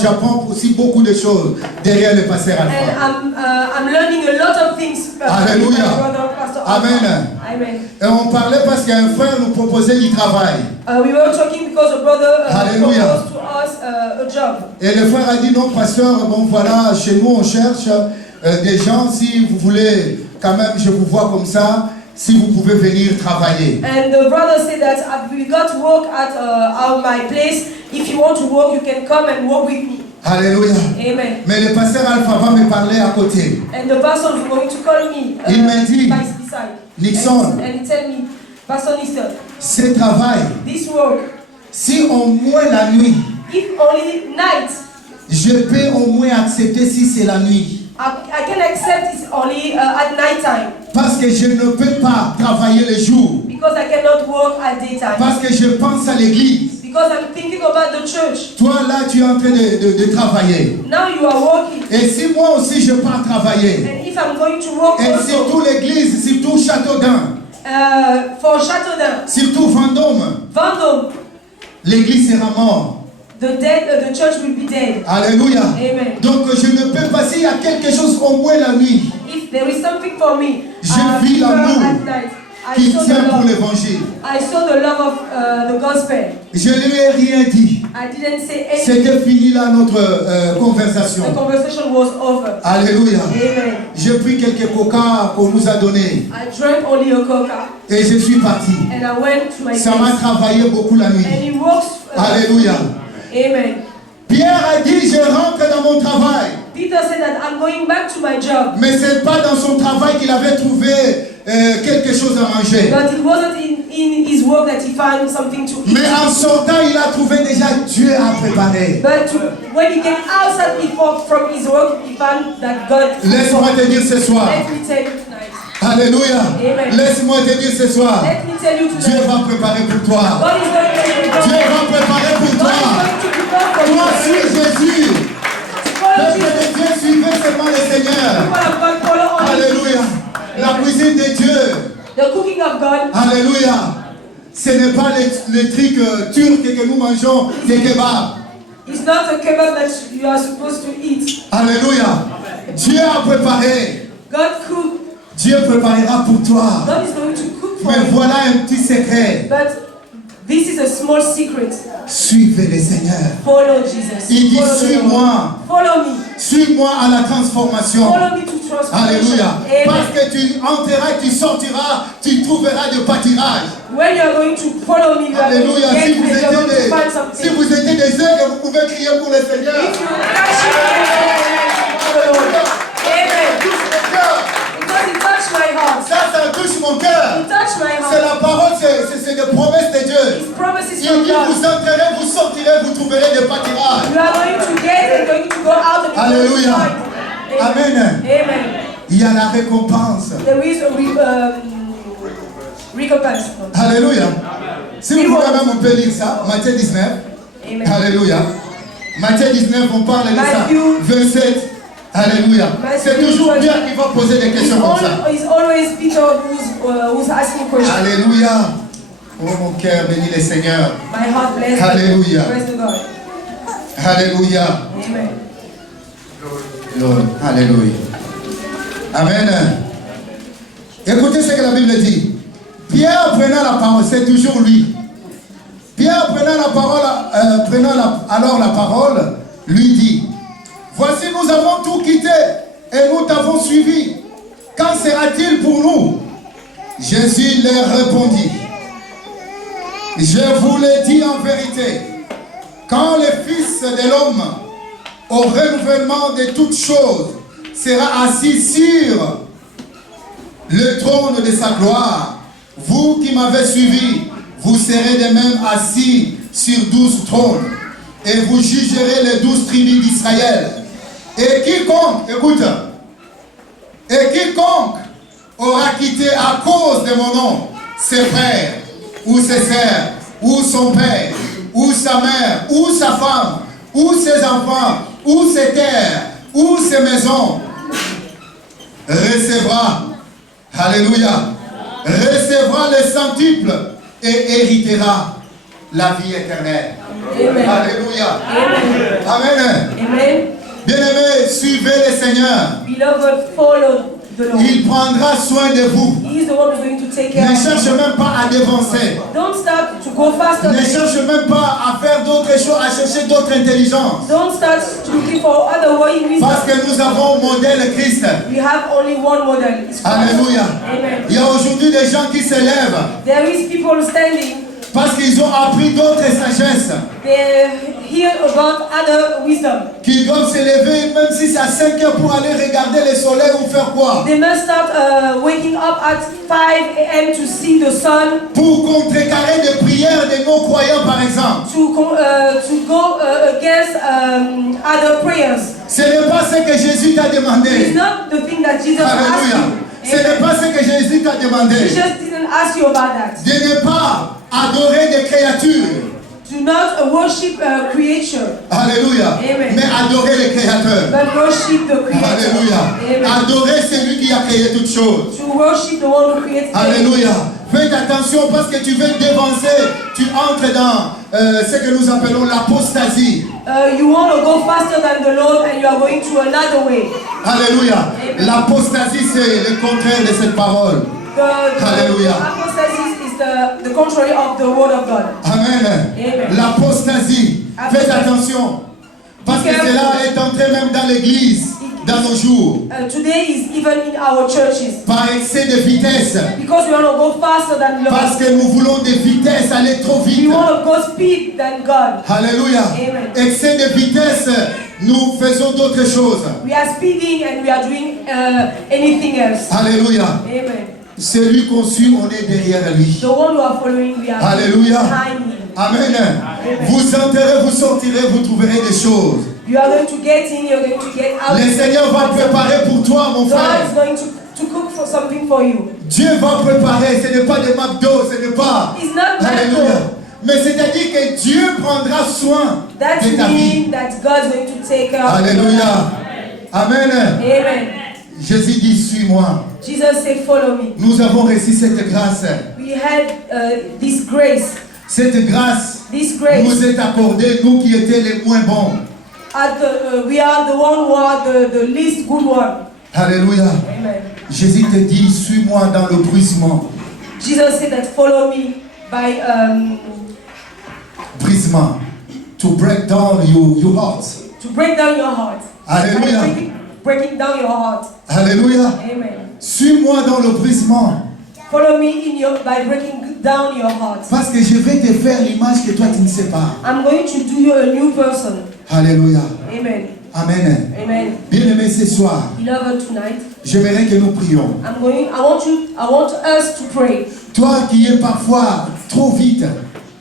j'apprends aussi beaucoup de choses derrière le pasteur And Alpha. I'm learning a lot of things. Hallelujah. With my brother, Pastor Alpha. Amen. Amen. Et on parlait parce qu'un frère nous proposait du travail. We were talking because a brother Hallelujah. proposed to us a job. Et le frère a dit non, pasteur, bon voilà, chez nous on cherche des gens, si vous voulez, quand même, je vous vois comme ça, si vous pouvez venir travailler. And the brother said that we got to work at my place. If you want to work, you can come and work with me. Alléluia. Amen. Mais le pasteur Alpha va me parler à côté. And the pastor is going to call me. Il m'a dit, beside. Nixon. And he tell me, Pastor Nixon, Ce travail, this work, si au moins la nuit, if only night, je peux au moins accepter si c'est la nuit. I can accept it only at night time. Parce que je ne peux pas travailler le jour. Because I cannot work at daytime. Parce que je pense à l'église. Because I'm thinking about the church. Toi là, tu es en train de travailler. Now you are working. Et si moi aussi je pars travailler, And if I'm going to work et also, surtout l'église, surtout Châteaudun, for Châteaudun, surtout Vendôme, Vendôme, l'église sera morte. the church will be dead. Alléluia. Amen. Donc je ne peux pas, s'il y a quelque chose au moins la nuit, If there is something for me, Je vis prefer l'amour at night. qui tient pour l'évangile. I saw the love of the gospel. Je ne lui ai rien dit. I didn't say anything. C'était fini là notre conversation. The conversation was over. Alléluia. Amen. J'ai pris quelques coca qu'on nous a donné I drank only a coca et je suis parti. and I went to my Ça place. m'a travaillé beaucoup la nuit. And he works. Alléluia. Amen. Pierre a dit, je rentre dans mon travail. Peter said that I'm going back to my job. Mais ce n'est pas dans son travail qu'il avait trouvé quelque chose à manger. But it wasn't in his work that he found something to eat. Mais en sortant, il a trouvé déjà Dieu a préparé. But when he came outside from his work, he found that God. Laisse-moi te dire ce soir. Let me tell you tonight. Alléluia. Amen. Laisse-moi te dire ce soir. Let me tell you Dieu tonight. va préparer pour toi. God is going to prepare. Dieu va préparer pour God toi. is going to prepare for Toi, you. suis Jésus. Follow Peuple Jesus. de Dieu, suivez seulement le Seigneur. People of God follow on. Alléluia. La cuisine de Dieu. The cooking of God. Alléluia. Ce n'est pas les trucs turcs que nous mangeons, des kebabs. It's not a kebab that you are supposed to eat. Alléluia. Dieu a préparé. God cooked. Dieu préparera pour toi. God is going to cook for Mais you. voilà un petit secret. But this is a small secret. Suivez le Seigneur. Follow Jesus. Il dit, Follow the Lord. suis-moi. Follow me. Suis-moi à la transformation. Follow me to transformation. Alléluia. Amen. Parce que tu entreras, tu sortiras, tu trouveras de pâturage. When you are going to follow me, you are going to Alléluia. get Si vous and you are going to étiez find si something. vous étiez des aigles, vous pouvez crier pour le Seigneur. If you touch the Lord. Amen. Because he touched my heart. Ça touche mon cœur. He touched my C'est heart. la parole, c'est des promesses de Dieu. His promises Il from dit, God. vous entrerez, vous sortirez, vous trouverez des pâturages. You are going to get and going to go out and you're going to Alléluia. find. Amen. Amen. Il y a la récompense. There is a recompense. Alléluia. Si vous voulez même, on peut lire ça. Matthieu 19. Amen. Alléluia. Matthieu 19, on parle de ça. Matthew. 27. Alléluia. C'est toujours Pierre qui va poser des questions comme ça. It's always Peter who's asking questions. Alléluia. Oh mon cœur, bénis le Seigneur. My heart bless Hallelujah. Praise the God. Alléluia. Amen. Lord. Alléluia. Amen. Écoutez ce que la Bible dit. Pierre prenant la parole, c'est toujours lui. Pierre, alors la parole, lui dit, voici, nous avons tout quitté et nous t'avons suivi. Qu'en sera-t-il pour nous? Jésus leur répondit, je vous l'ai dit en vérité, quand le Fils de l'homme, au renouvellement de toutes choses, sera assis sur le trône de sa gloire, vous qui m'avez suivi, vous serez de même assis sur 12 trônes, et vous jugerez les 12 tribus d'Israël. Et quiconque, écoute, et quiconque aura quitté à cause de mon nom ses frères, ou ses sœurs, ou son père, ou sa mère, ou sa femme, ou ses enfants, ou ses terres, ou ses maisons, recevra, alléluia, recevra le centuple et héritera la vie éternelle. Amen. Alléluia. Amen. Amen. Amen. Bien-aimés, suivez le Seigneur. Beloved, follow the Lord. Il prendra soin de vous. He is the one who's going to take care Ne of you. cherche même pas à dévancer. Don't start to go faster. Ne cherche même pas à faire d'autres choses, à chercher d'autres intelligences. Don't start looking for other way wisdom. Parce que nous avons modèle Christ. We have only one model. It's Christ. Alléluia. Amen. Il y a aujourd'hui des gens qui se lèvent There is people standing. parce qu'ils ont appris d'autres sagesses. They hear about other wisdom. Qui doivent se lever même si c'est à 5 heures pour aller regarder le soleil ou faire quoi? They must start waking up at 5 a.m. to see the sun, Pour contrecarrer des prières de non-croyants par exemple. to go against other prayers. Ce n'est pas ce que Jésus t'a It's demandé. not the thing that Jesus asked Alléluia. you. Ce n'est pas ce que Jésus t'a He demandé. just didn't ask you about that. De ne pas adorer des créatures. Do not worship a creature, Alléluia. Amen. Mais adorer le Créateur. but worship the Creator. Alléluia. Amen. Adorer celui qui a créé toutes choses. To worship the one who created everything. Alléluia. Faites attention parce que tu veux dévancer. Tu entres dans ce que nous appelons l'apostasie. You want to go faster than the Lord and you are going to another way. Alléluia. Amen. L'apostasie, c'est le contraire de cette parole. Hallelujah. Apostasy is the contrary of the word of God. Amen. Amen. L'apostasie. Faites attention. Parce que cela est entré même dans l'église, dans nos jours. Today is even in our churches. Par excès de vitesse. Because we want to go faster than Parce Lord. que nous voulons de vitesse, aller trop We vite. want to go speed than God. Alléluia. Amen. Excès de vitesse, nous faisons d'autres choses. We are speeding and we are doing anything else. Alléluia. Amen. Celui qu'on suit, on est derrière lui. The one who are following, we are Alléluia. behind him. Amen. Vous entrerez, vous sortirez, vous trouverez des choses. You are going to get in, you're going to get out. Le Seigneur va préparer pour toi, mon God frère. is going to cook for something for you. Dieu va préparer, ce n'est pas des McDo, ce n'est pas. It's not Alléluia. medical. Mais c'est-à-dire que Dieu prendra soin That de ta vie. means that God is going to take care of you. Alléluia. Amen. Amen. Jésus dit, suis-moi. Jesus said, follow me. Nous avons reçu cette grâce. We had this grace. Cette grâce This grace. nous est accordée, nous qui étions les moins bons. We are the one who are the least good one. Alléluia. Amen. Jésus te dit, suis-moi dans le brisement. Jesus said that follow me by Brisement. To break down your heart. to break down your heart. Alléluia. By breaking down your heart. Alléluia. Amen. Suis-moi dans le brisement. Follow me by breaking down your heart. Parce que je vais te faire l'image que toi tu ne sais pas. I'm going to do you a new person. Alléluia. Amen. Amen. Amen. Bien-aimés, ce soir, Beloved, tonight j'aimerais que nous prions. I want us to pray. Toi qui es parfois trop vite,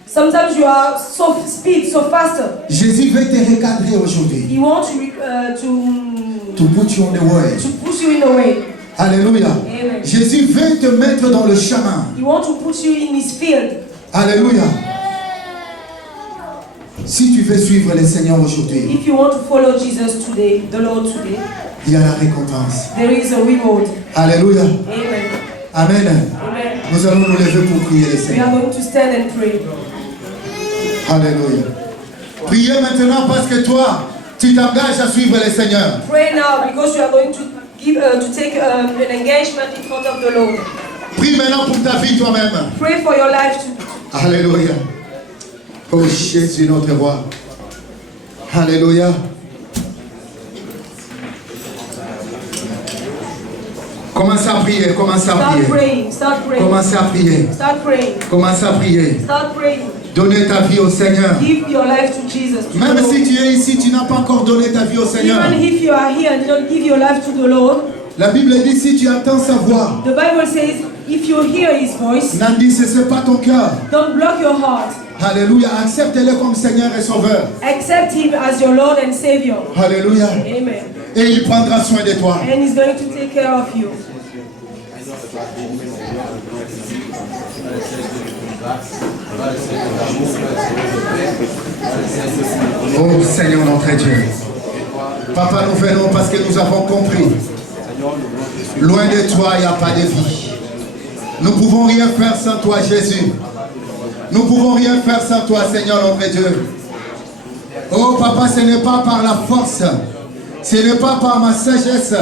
Sometimes you are so faster. Jésus veut te recadrer aujourd'hui. He wants To put you on the way. to push you in a way. Alléluia. Amen. Jésus veut te mettre dans le chemin. He wants to put you in his field. Alléluia. Si tu veux suivre le Seigneur aujourd'hui, If you want to follow Jesus today, the Lord today, il y a la récompense. there is a reward. Alléluia. Amen. Amen. Amen. Nous allons nous lever pour prier le We are Seigneur. going to stand and pray. Alléluia. Priez maintenant parce que toi, tu t'engages à suivre le Seigneur. Pray now because you are going to take an engagement in front of the Lord. Prie maintenant pour ta vie toi-même. Pray for your life too. Alléluia. Oh Jésus, notre roi. Alléluia. Commencez à prier, commencez à Start prier. praying. Start praying. Commencez à prier. Start praying. Commencez à prier. Start praying. Donnez ta vie au Seigneur. Give your life to Jesus. to Même the Lord. si tu es ici, tu n'as pas encore donné ta vie au Seigneur. Even if you are here and you don't give your life to the Lord, La Bible dit si tu entends sa voix, the Bible says if you hear His voice, n'endurcis pas ton cœur. don't block your heart. Alléluia. Accepte-le comme Seigneur et Sauveur. Accept Him as your Lord and Savior. Alléluia. Amen. Et il prendra soin de toi. And He's going to take care of you. Oh Seigneur notre Dieu. Papa, nous venons parce que nous avons compris. Loin de toi, il n'y a pas de vie. Nous ne pouvons rien faire sans toi, Jésus. Nous ne pouvons rien faire sans toi, Seigneur notre Dieu. Oh Papa, ce n'est pas par la force. Ce n'est pas par ma sagesse.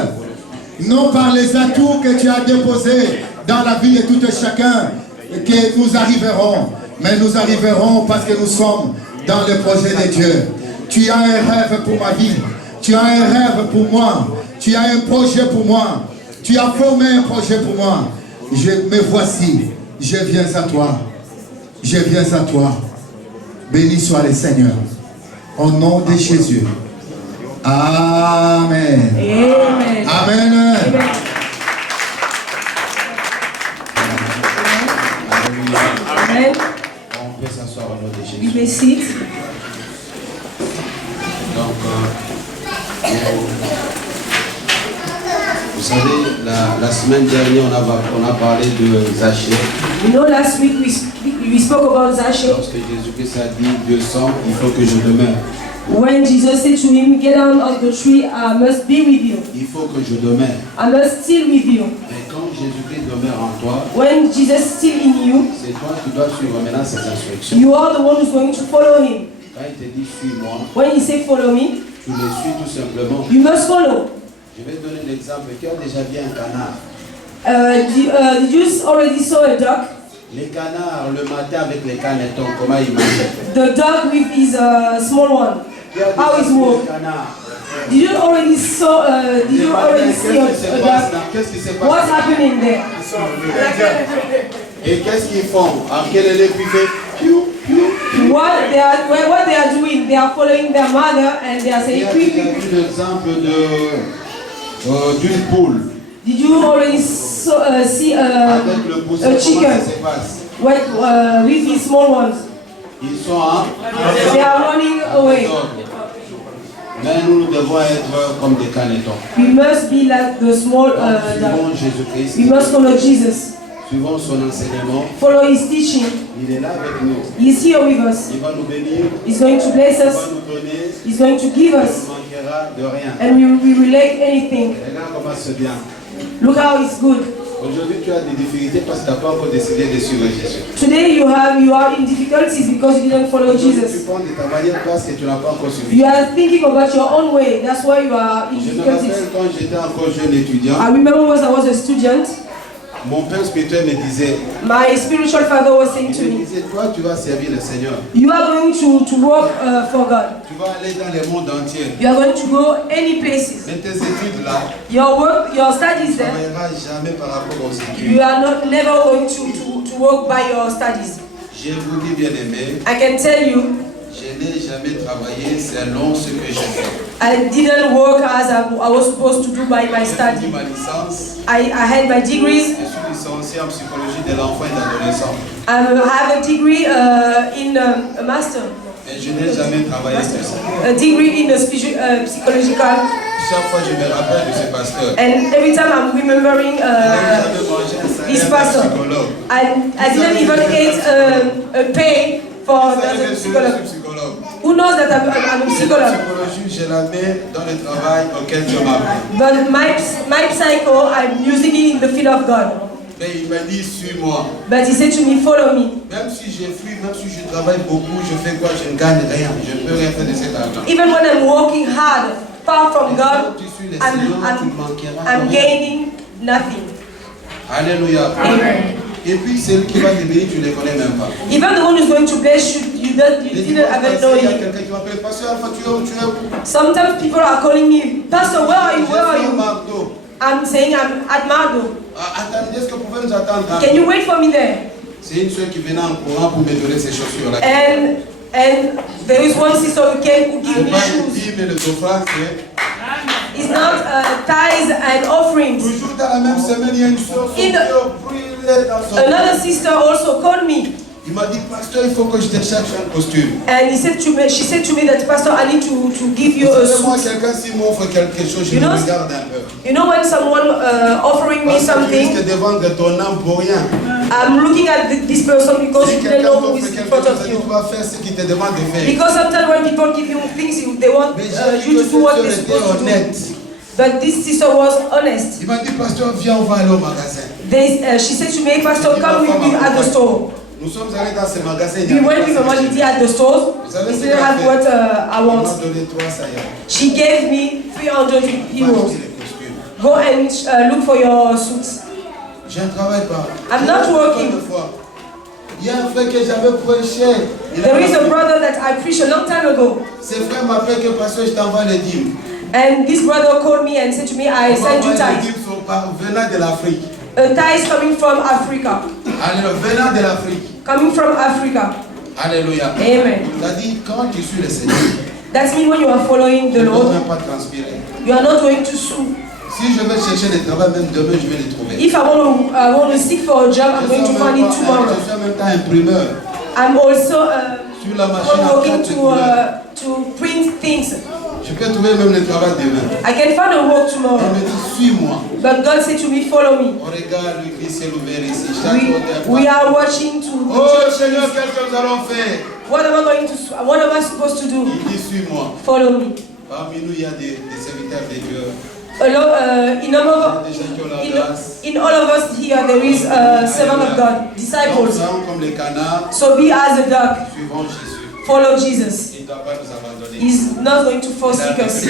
Non par les atouts que tu as déposés dans la vie de tout et chacun que nous arriverons. Mais nous arriverons parce que nous sommes dans le projet de Dieu. Tu as un rêve pour ma vie. Tu as un rêve pour moi. Tu as un projet pour moi. Tu as formé un projet pour moi. Me voici. Je viens à toi. Je viens à toi. Béni soit le Seigneur. Au nom de Jésus. Amen. Amen. Amen. Amen. Amen. On peut s'asseoir au nom de Jésus. You may sit. Donc, vous savez, la semaine dernière, on a parlé de Zachée. You know, last week we spoke about Zachary. Lorsque Jésus-Christ a dit 200, il faut que je demeure. When Jesus said to him, "Get down of the tree, I must be with you. Il faut que je demeure. I must still with you." Mais quand Jésus-Christ demeure en toi, When Jesus still in you, c'est toi qui dois suivre maintenant ses instructions. you are the one who's going to follow him. Quand il te dit suis-moi, When he say follow me, tu le suis tout simplement. you must follow. Je vais te donner l'exemple. Qui a déjà vu un canard? The Jews already saw a duck. Les canards, le matin avec les canetons, comment ils mangent? The duck with his small one. Qui a How déjà is vu walk? un canard? Did you already saw? Did Le you matin, already qu'est-ce see a qui se passe duck? là? Qu'est-ce qui se passe? What's happening there? Et qu'est-ce qu'ils font? En quel élève il fait? Piou, piou. What they are doing? They are following their mother and they are Il y saying, a "Quick, déjà quick." vu l'exemple d'une poule. Did you already see Avec le poussin, a comment chicken ça se passe? with his small ones? Ils sont en They are running away. désordre. Mais nous devons être comme des canetons. We must be like the small duck. Suivons Jésus-Christ, We must follow Jesus. suivons son enseignement. Follow his teaching. Il est là avec nous. He's here with us. Il va nous bénir, He's going to bless il va us. nous donner, He's going to give il ne us. manquera de rien. And we will lack anything. Regarde comment c'est bien. Look how it's good. Aujourd'hui, tu as des difficultés parce que tu n'as pas encore décidé de suivre Jésus. Today you are in difficulties because you didn't follow Aujourd'hui, tu Jesus. penses de ta manière parce que tu n'as pas encore suivi. You are thinking about your own way. That's why you are in Je me difficulties. rappelle quand j'étais encore jeune étudiant, I remember when I was a student, mon père spirituel me disait, my spiritual father was saying to il me me, disait, toi tu vas servir le Seigneur. "You are going to work for God. Tu vas aller dans le monde entier. You are going to go any places. Mais tes études là, Your work, your studies tu ne there, travailleras jamais par rapport aux études. you are not never going to work by your studies. Je vous dis bien aimé, I can tell you, je n'ai jamais travaillé selon ce que j'ai fait. I didn't work as I was supposed to do by my J'ai study. fini ma licence, I had my degrees. je suis licencié en psychologie de l'enfant et de l'adolescent. I have a degree in a master, Mais je n'ai jamais travaillé sur ça. a degree in a psychological. Chaque fois je me rappelle de ce pasteur. And every time I'm remembering Je n'ai jamais mangé un his salaire pastor, de psychologue. I didn't even get a pay for Vous savez the que je suis psychologue. psychologue. Who knows that I'm a La psychologue? psychologie, je la mets dans le travail auquel Dieu m'a appelé. But my psycho, I'm using it in the field of God. Mais il m'a dit, suis-moi. But he said to me, "Follow me." Même si je fuis, même si je travaille beaucoup, je fais quoi? Je ne gagne rien. Je ne peux rien faire de cet argent. Even when I'm working hard, far from God, Tu suis le Seigneur, tu ne manqueras I'm rien. gaining nothing. Alléluia. Amen. Et puis, celui qui va te bénir, tu ne les connais même pas. Even the one who's going to bless you, you Les didn't even know il y a him. quelqu'un qui m'appelle Pasteur Alpha, tu es où? Sometimes people are calling me, Pastor, where are you? Where are you? Marteau. I'm saying I'm at Mardo. Attendez, est-ce que vous pouvez nous attendre? Can you wait for me there? C'est une soeur qui venait en courant pour me donner ses chaussures là. And there is one sister who came who gave C'est me pas shoes. une dîme et les offrandes, c'est It's not tithes and offerings. toujours dans la même semaine, il y a une soeur qui dans son Another sister also called me. Il m'a dit, Pasteur, il faut que je te cherche un costume. And she said to me that, Pastor, I need to give you a Moi, suit. quelqu'un s'il m'offre quelque chose, je You le know- regarde un peu. You know when someone offering me Parce que tu something, risques de vendre ton âme pour rien. I'm looking at this person because Si you don't quelqu'un know who t'offre is in quelque front chose, of tu you. dois faire ce qu'il te demande de faire. Because sometimes when people give you things, they want Mais j'ai dit you que to do what cette they're sœur était supposed to do. honnête. But this sister was honest. Il m'a dit, Pasteur, viens, on va aller au magasin. She said to me, Pastor, come with me at the store. Nous sommes allés dans ce magasin. We went with my lady at the stores. Vous savez We ce didn't qu'elle a have fait? what I Il m'a want. donné 300 euros. She gave me 300 Pas euros. acheter les costumes. Go and look for your suits. Je ne travaille pas. I'm J'ai not dit working. plein de fois. Il y a un frère que j'avais prêché. There is a brother that I preached a long time ago. Ce frère m'appelle que Pasteur, je t'envoie les dîmes. And this brother called me and said to me, I sent you Les tithes. dîmes sont venant de l'Afrique. Tithes coming from Africa. Alléluia, venant de l'Afrique. Coming from Africa. Alléluia. Amen. C'est-à-dire, quand tu suis le Seigneur, That means when you are following tu the ne dois Lord, même pas transpirer. you are not going to sue. Si je vais chercher le travail, même demain, je vais le trouver. If I want to seek for a job, I'm going to find it tomorrow. Je suis en même temps imprimeur. I'm also Sur la machine à working quatre couleurs. to print things. Je peux trouver même le travail demain. I can find a work Il tomorrow. me dit, suis-moi. But God said to me, follow me. On regarde le Christ est ouvert ici. Chaque côté. We are watching to Oh Seigneur, qu'est-ce que nous allons faire? what am I supposed to do? Il dit, suis-moi. Follow me. Parmi nous, il y a des serviteurs de Dieu. In all of us here, there is a servant of God, Nous disciples. sommes comme les canards. So be as a duck. Suivons Jésus. Follow Jesus. Il ne doit pas nous abandonner. He's not going to forsake us.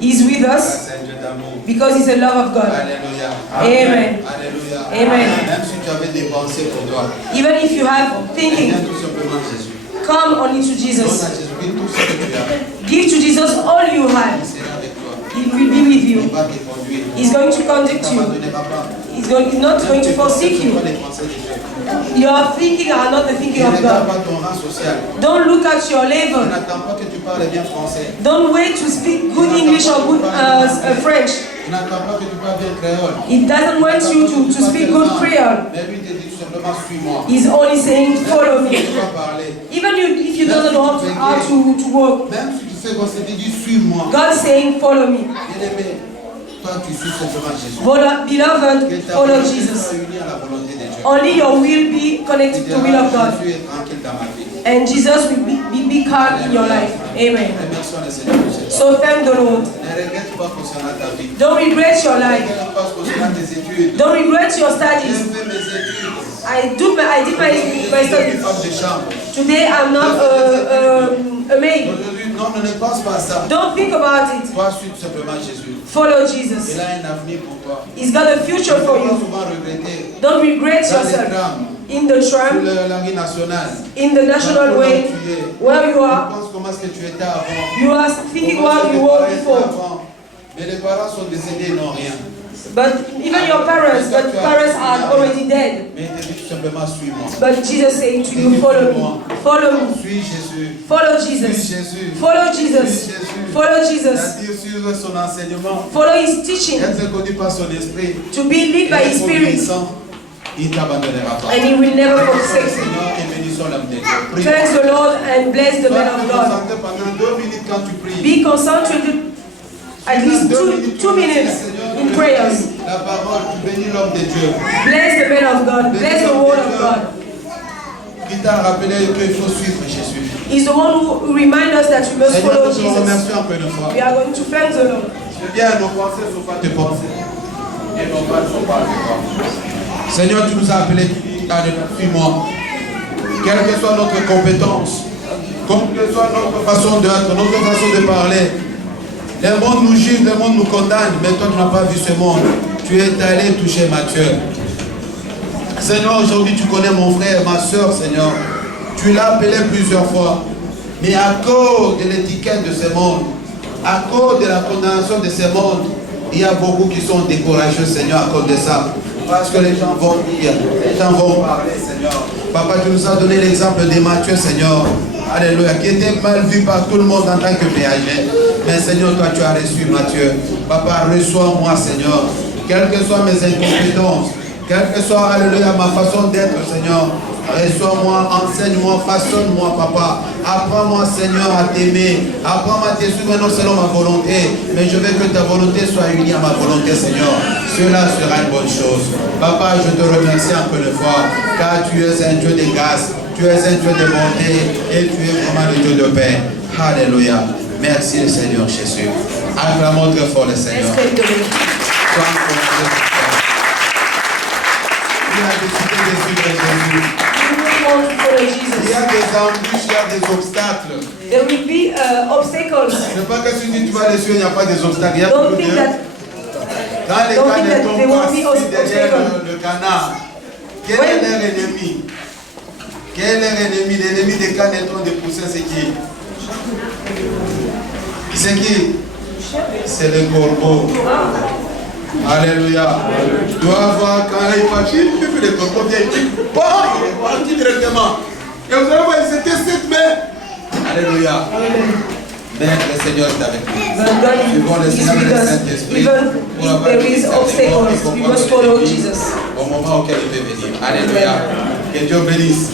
He's with us Grâce à un Dieu d'amour. because he's a love of God. Alléluia. Amen. Alléluia. Amen. Même si tu avais des pensées pour toi, Even if you have thinking, viens tout simplement à Jésus. come only to Donne Jesus. à Jésus tout ce que tu as. Give to Jesus all you Il have. sera avec toi. He will be with Il you. va te conduire. He's going to Il ne conduct you. t'abandonnera pas. He's not going to forsake you. Ce sont les pensées de Dieu. Your thinking are not the thinking Ne of regarde God. pas ton rang social. Don't look at your Il level. n'attend pas que tu parles bien français. Don't wait to speak good English or good French. Il n'attend pas que tu parles bien créole. He doesn't want you to speak good Creole. Mais lui te dit tout simplement, suis-moi. He's only saying, follow me. Tu vas parler. Even if you don't know how to walk, Même si tu sais qu'on s'est dit, suis-moi. God's saying, follow me. Bien-aimé, toi tu suis simplement Jésus. Beloved, Que ta follow volonté Jesus. soit unie à la volonté de Dieu. Only your will be connected to the will of God. Jésus est tranquille dans ma vie. And Jesus will be calm in your life. Amen. Remercions le Seigneur pour cette So thank the Lord. Ne regrette pas concernant ta vie. Don't regret your Ne life. regrette pas concernant tes études. Don't regret your J'ai studies. fait mes études. I did my Une studies. femme de chambre. Today I'm not a maid. Aujourd'hui, non, ne pense pas à ça. Don't think about it. Toi, suis tout simplement Jésus. Follow Jesus. Il a un avenir pour toi. He's got a future Tu for vas you. souvent regretter. Don't regret Dans les yourself. trams, In the sur tram, la rue nationale. in the national way, where you Tu are, penses comment est-ce que tu étais avant. you are thinking Comment what est-ce que you tes were parents étaient before. avant. Mais les parents sont décédés, ils n'ont rien. But even your parents are already dead. Mais il te dit tout simplement, suis-moi. But Jesus saying to you, follow me. Follow me. Suis Jésus. Follow Suis Jesus. Jésus. Follow Suis Jesus. Jésus. Follow Jesus. C'est-à-dire suivre son enseignement. Follow his teaching. Être conduit par son esprit. To be led by his spirit. Obéissant, il ne t'abandonnera pas. And he will never forsake you. Seigneur, et bénissons l'homme de Dieu. Prie. Praise the Lord and bless the man of God. Concentre pendant 2 minutes quand tu pries. Be concentrated at least two minutes in prayers. La parole, tu bénis l'homme de Dieu. Bless the man of God. Bless the word of God. Qui t'a rappelé qu'il faut suivre Jésus. He's the one who reminds us that we must Seigneur, follow nous te Jesus. remercions encore une fois. We are going to thank the Lord. C'est bien, nos pensées ne sont pas tes pensées. Et nos pas ne sont pas tes pas. Seigneur, tu nous as appelés, suis-moi. Quelle que soit notre compétence, quelle que soit notre façon d'être, notre façon de parler, le monde nous juge, le monde nous condamne, mais toi tu n'as pas vu ce monde. Tu es allé toucher Matthieu. Seigneur, aujourd'hui tu connais mon frère, ma soeur, Seigneur. Tu l'as appelé plusieurs fois. Mais à cause de l'étiquette de ce monde, à cause de la condamnation de ce monde, il y a beaucoup qui sont découragés, Seigneur, à cause de ça. Parce que les gens vont dire, les gens vont parler, Seigneur. Papa, tu nous as donné l'exemple de Matthieu, Seigneur. Alléluia, qui était mal vu par tout le monde en tant que péager. Mais Seigneur, toi tu as reçu Matthieu. Papa, reçois-moi, Seigneur. Quelles que soient mes incompétences, quelle que soit, alléluia, ma façon d'être, Seigneur. Reçois-moi, enseigne-moi, façonne-moi, Papa. Apprends-moi, Seigneur, à t'aimer. Apprends-moi à te suivre non selon ma volonté. Mais je veux que ta volonté soit unie à ma volonté, Seigneur. Cela sera une bonne chose. Papa, je te remercie encore une fois, car tu es un Dieu de grâce, tu es un Dieu de bonté, et tu es vraiment le Dieu de paix. Alléluia. Merci le Seigneur Jésus. Acclamons très fort le Seigneur. Sois encouragé. Il a décidé de suivre Jésus. Il y a des embûches, il y a des obstacles. There will be obstacles. Ce n'est pas que si tu vas les suivre, il n'y a pas des obstacles. Il y a Don't beaucoup think de... that. Dans les Don't cas think de that ton there won't be assis derrière obstacles. le canard, quel est leur ennemi? Quel est leur ennemi? L'ennemi des cannes est en train de pousser, c'est qui? C'est qui? C'est le corbeau. Alléluia. Tu dois voir quand il est parti, le corbeau vient, il est parti directement. Et vous allez voir, c'était cette main. Alléluia. Mais le Seigneur est avec nous. Suivons le Seigneur et le Saint-Esprit. Pour avoir There is obstacles. We must follow Jesus. au moment auquel il peut venir. Alléluia. Que Dieu bénisse.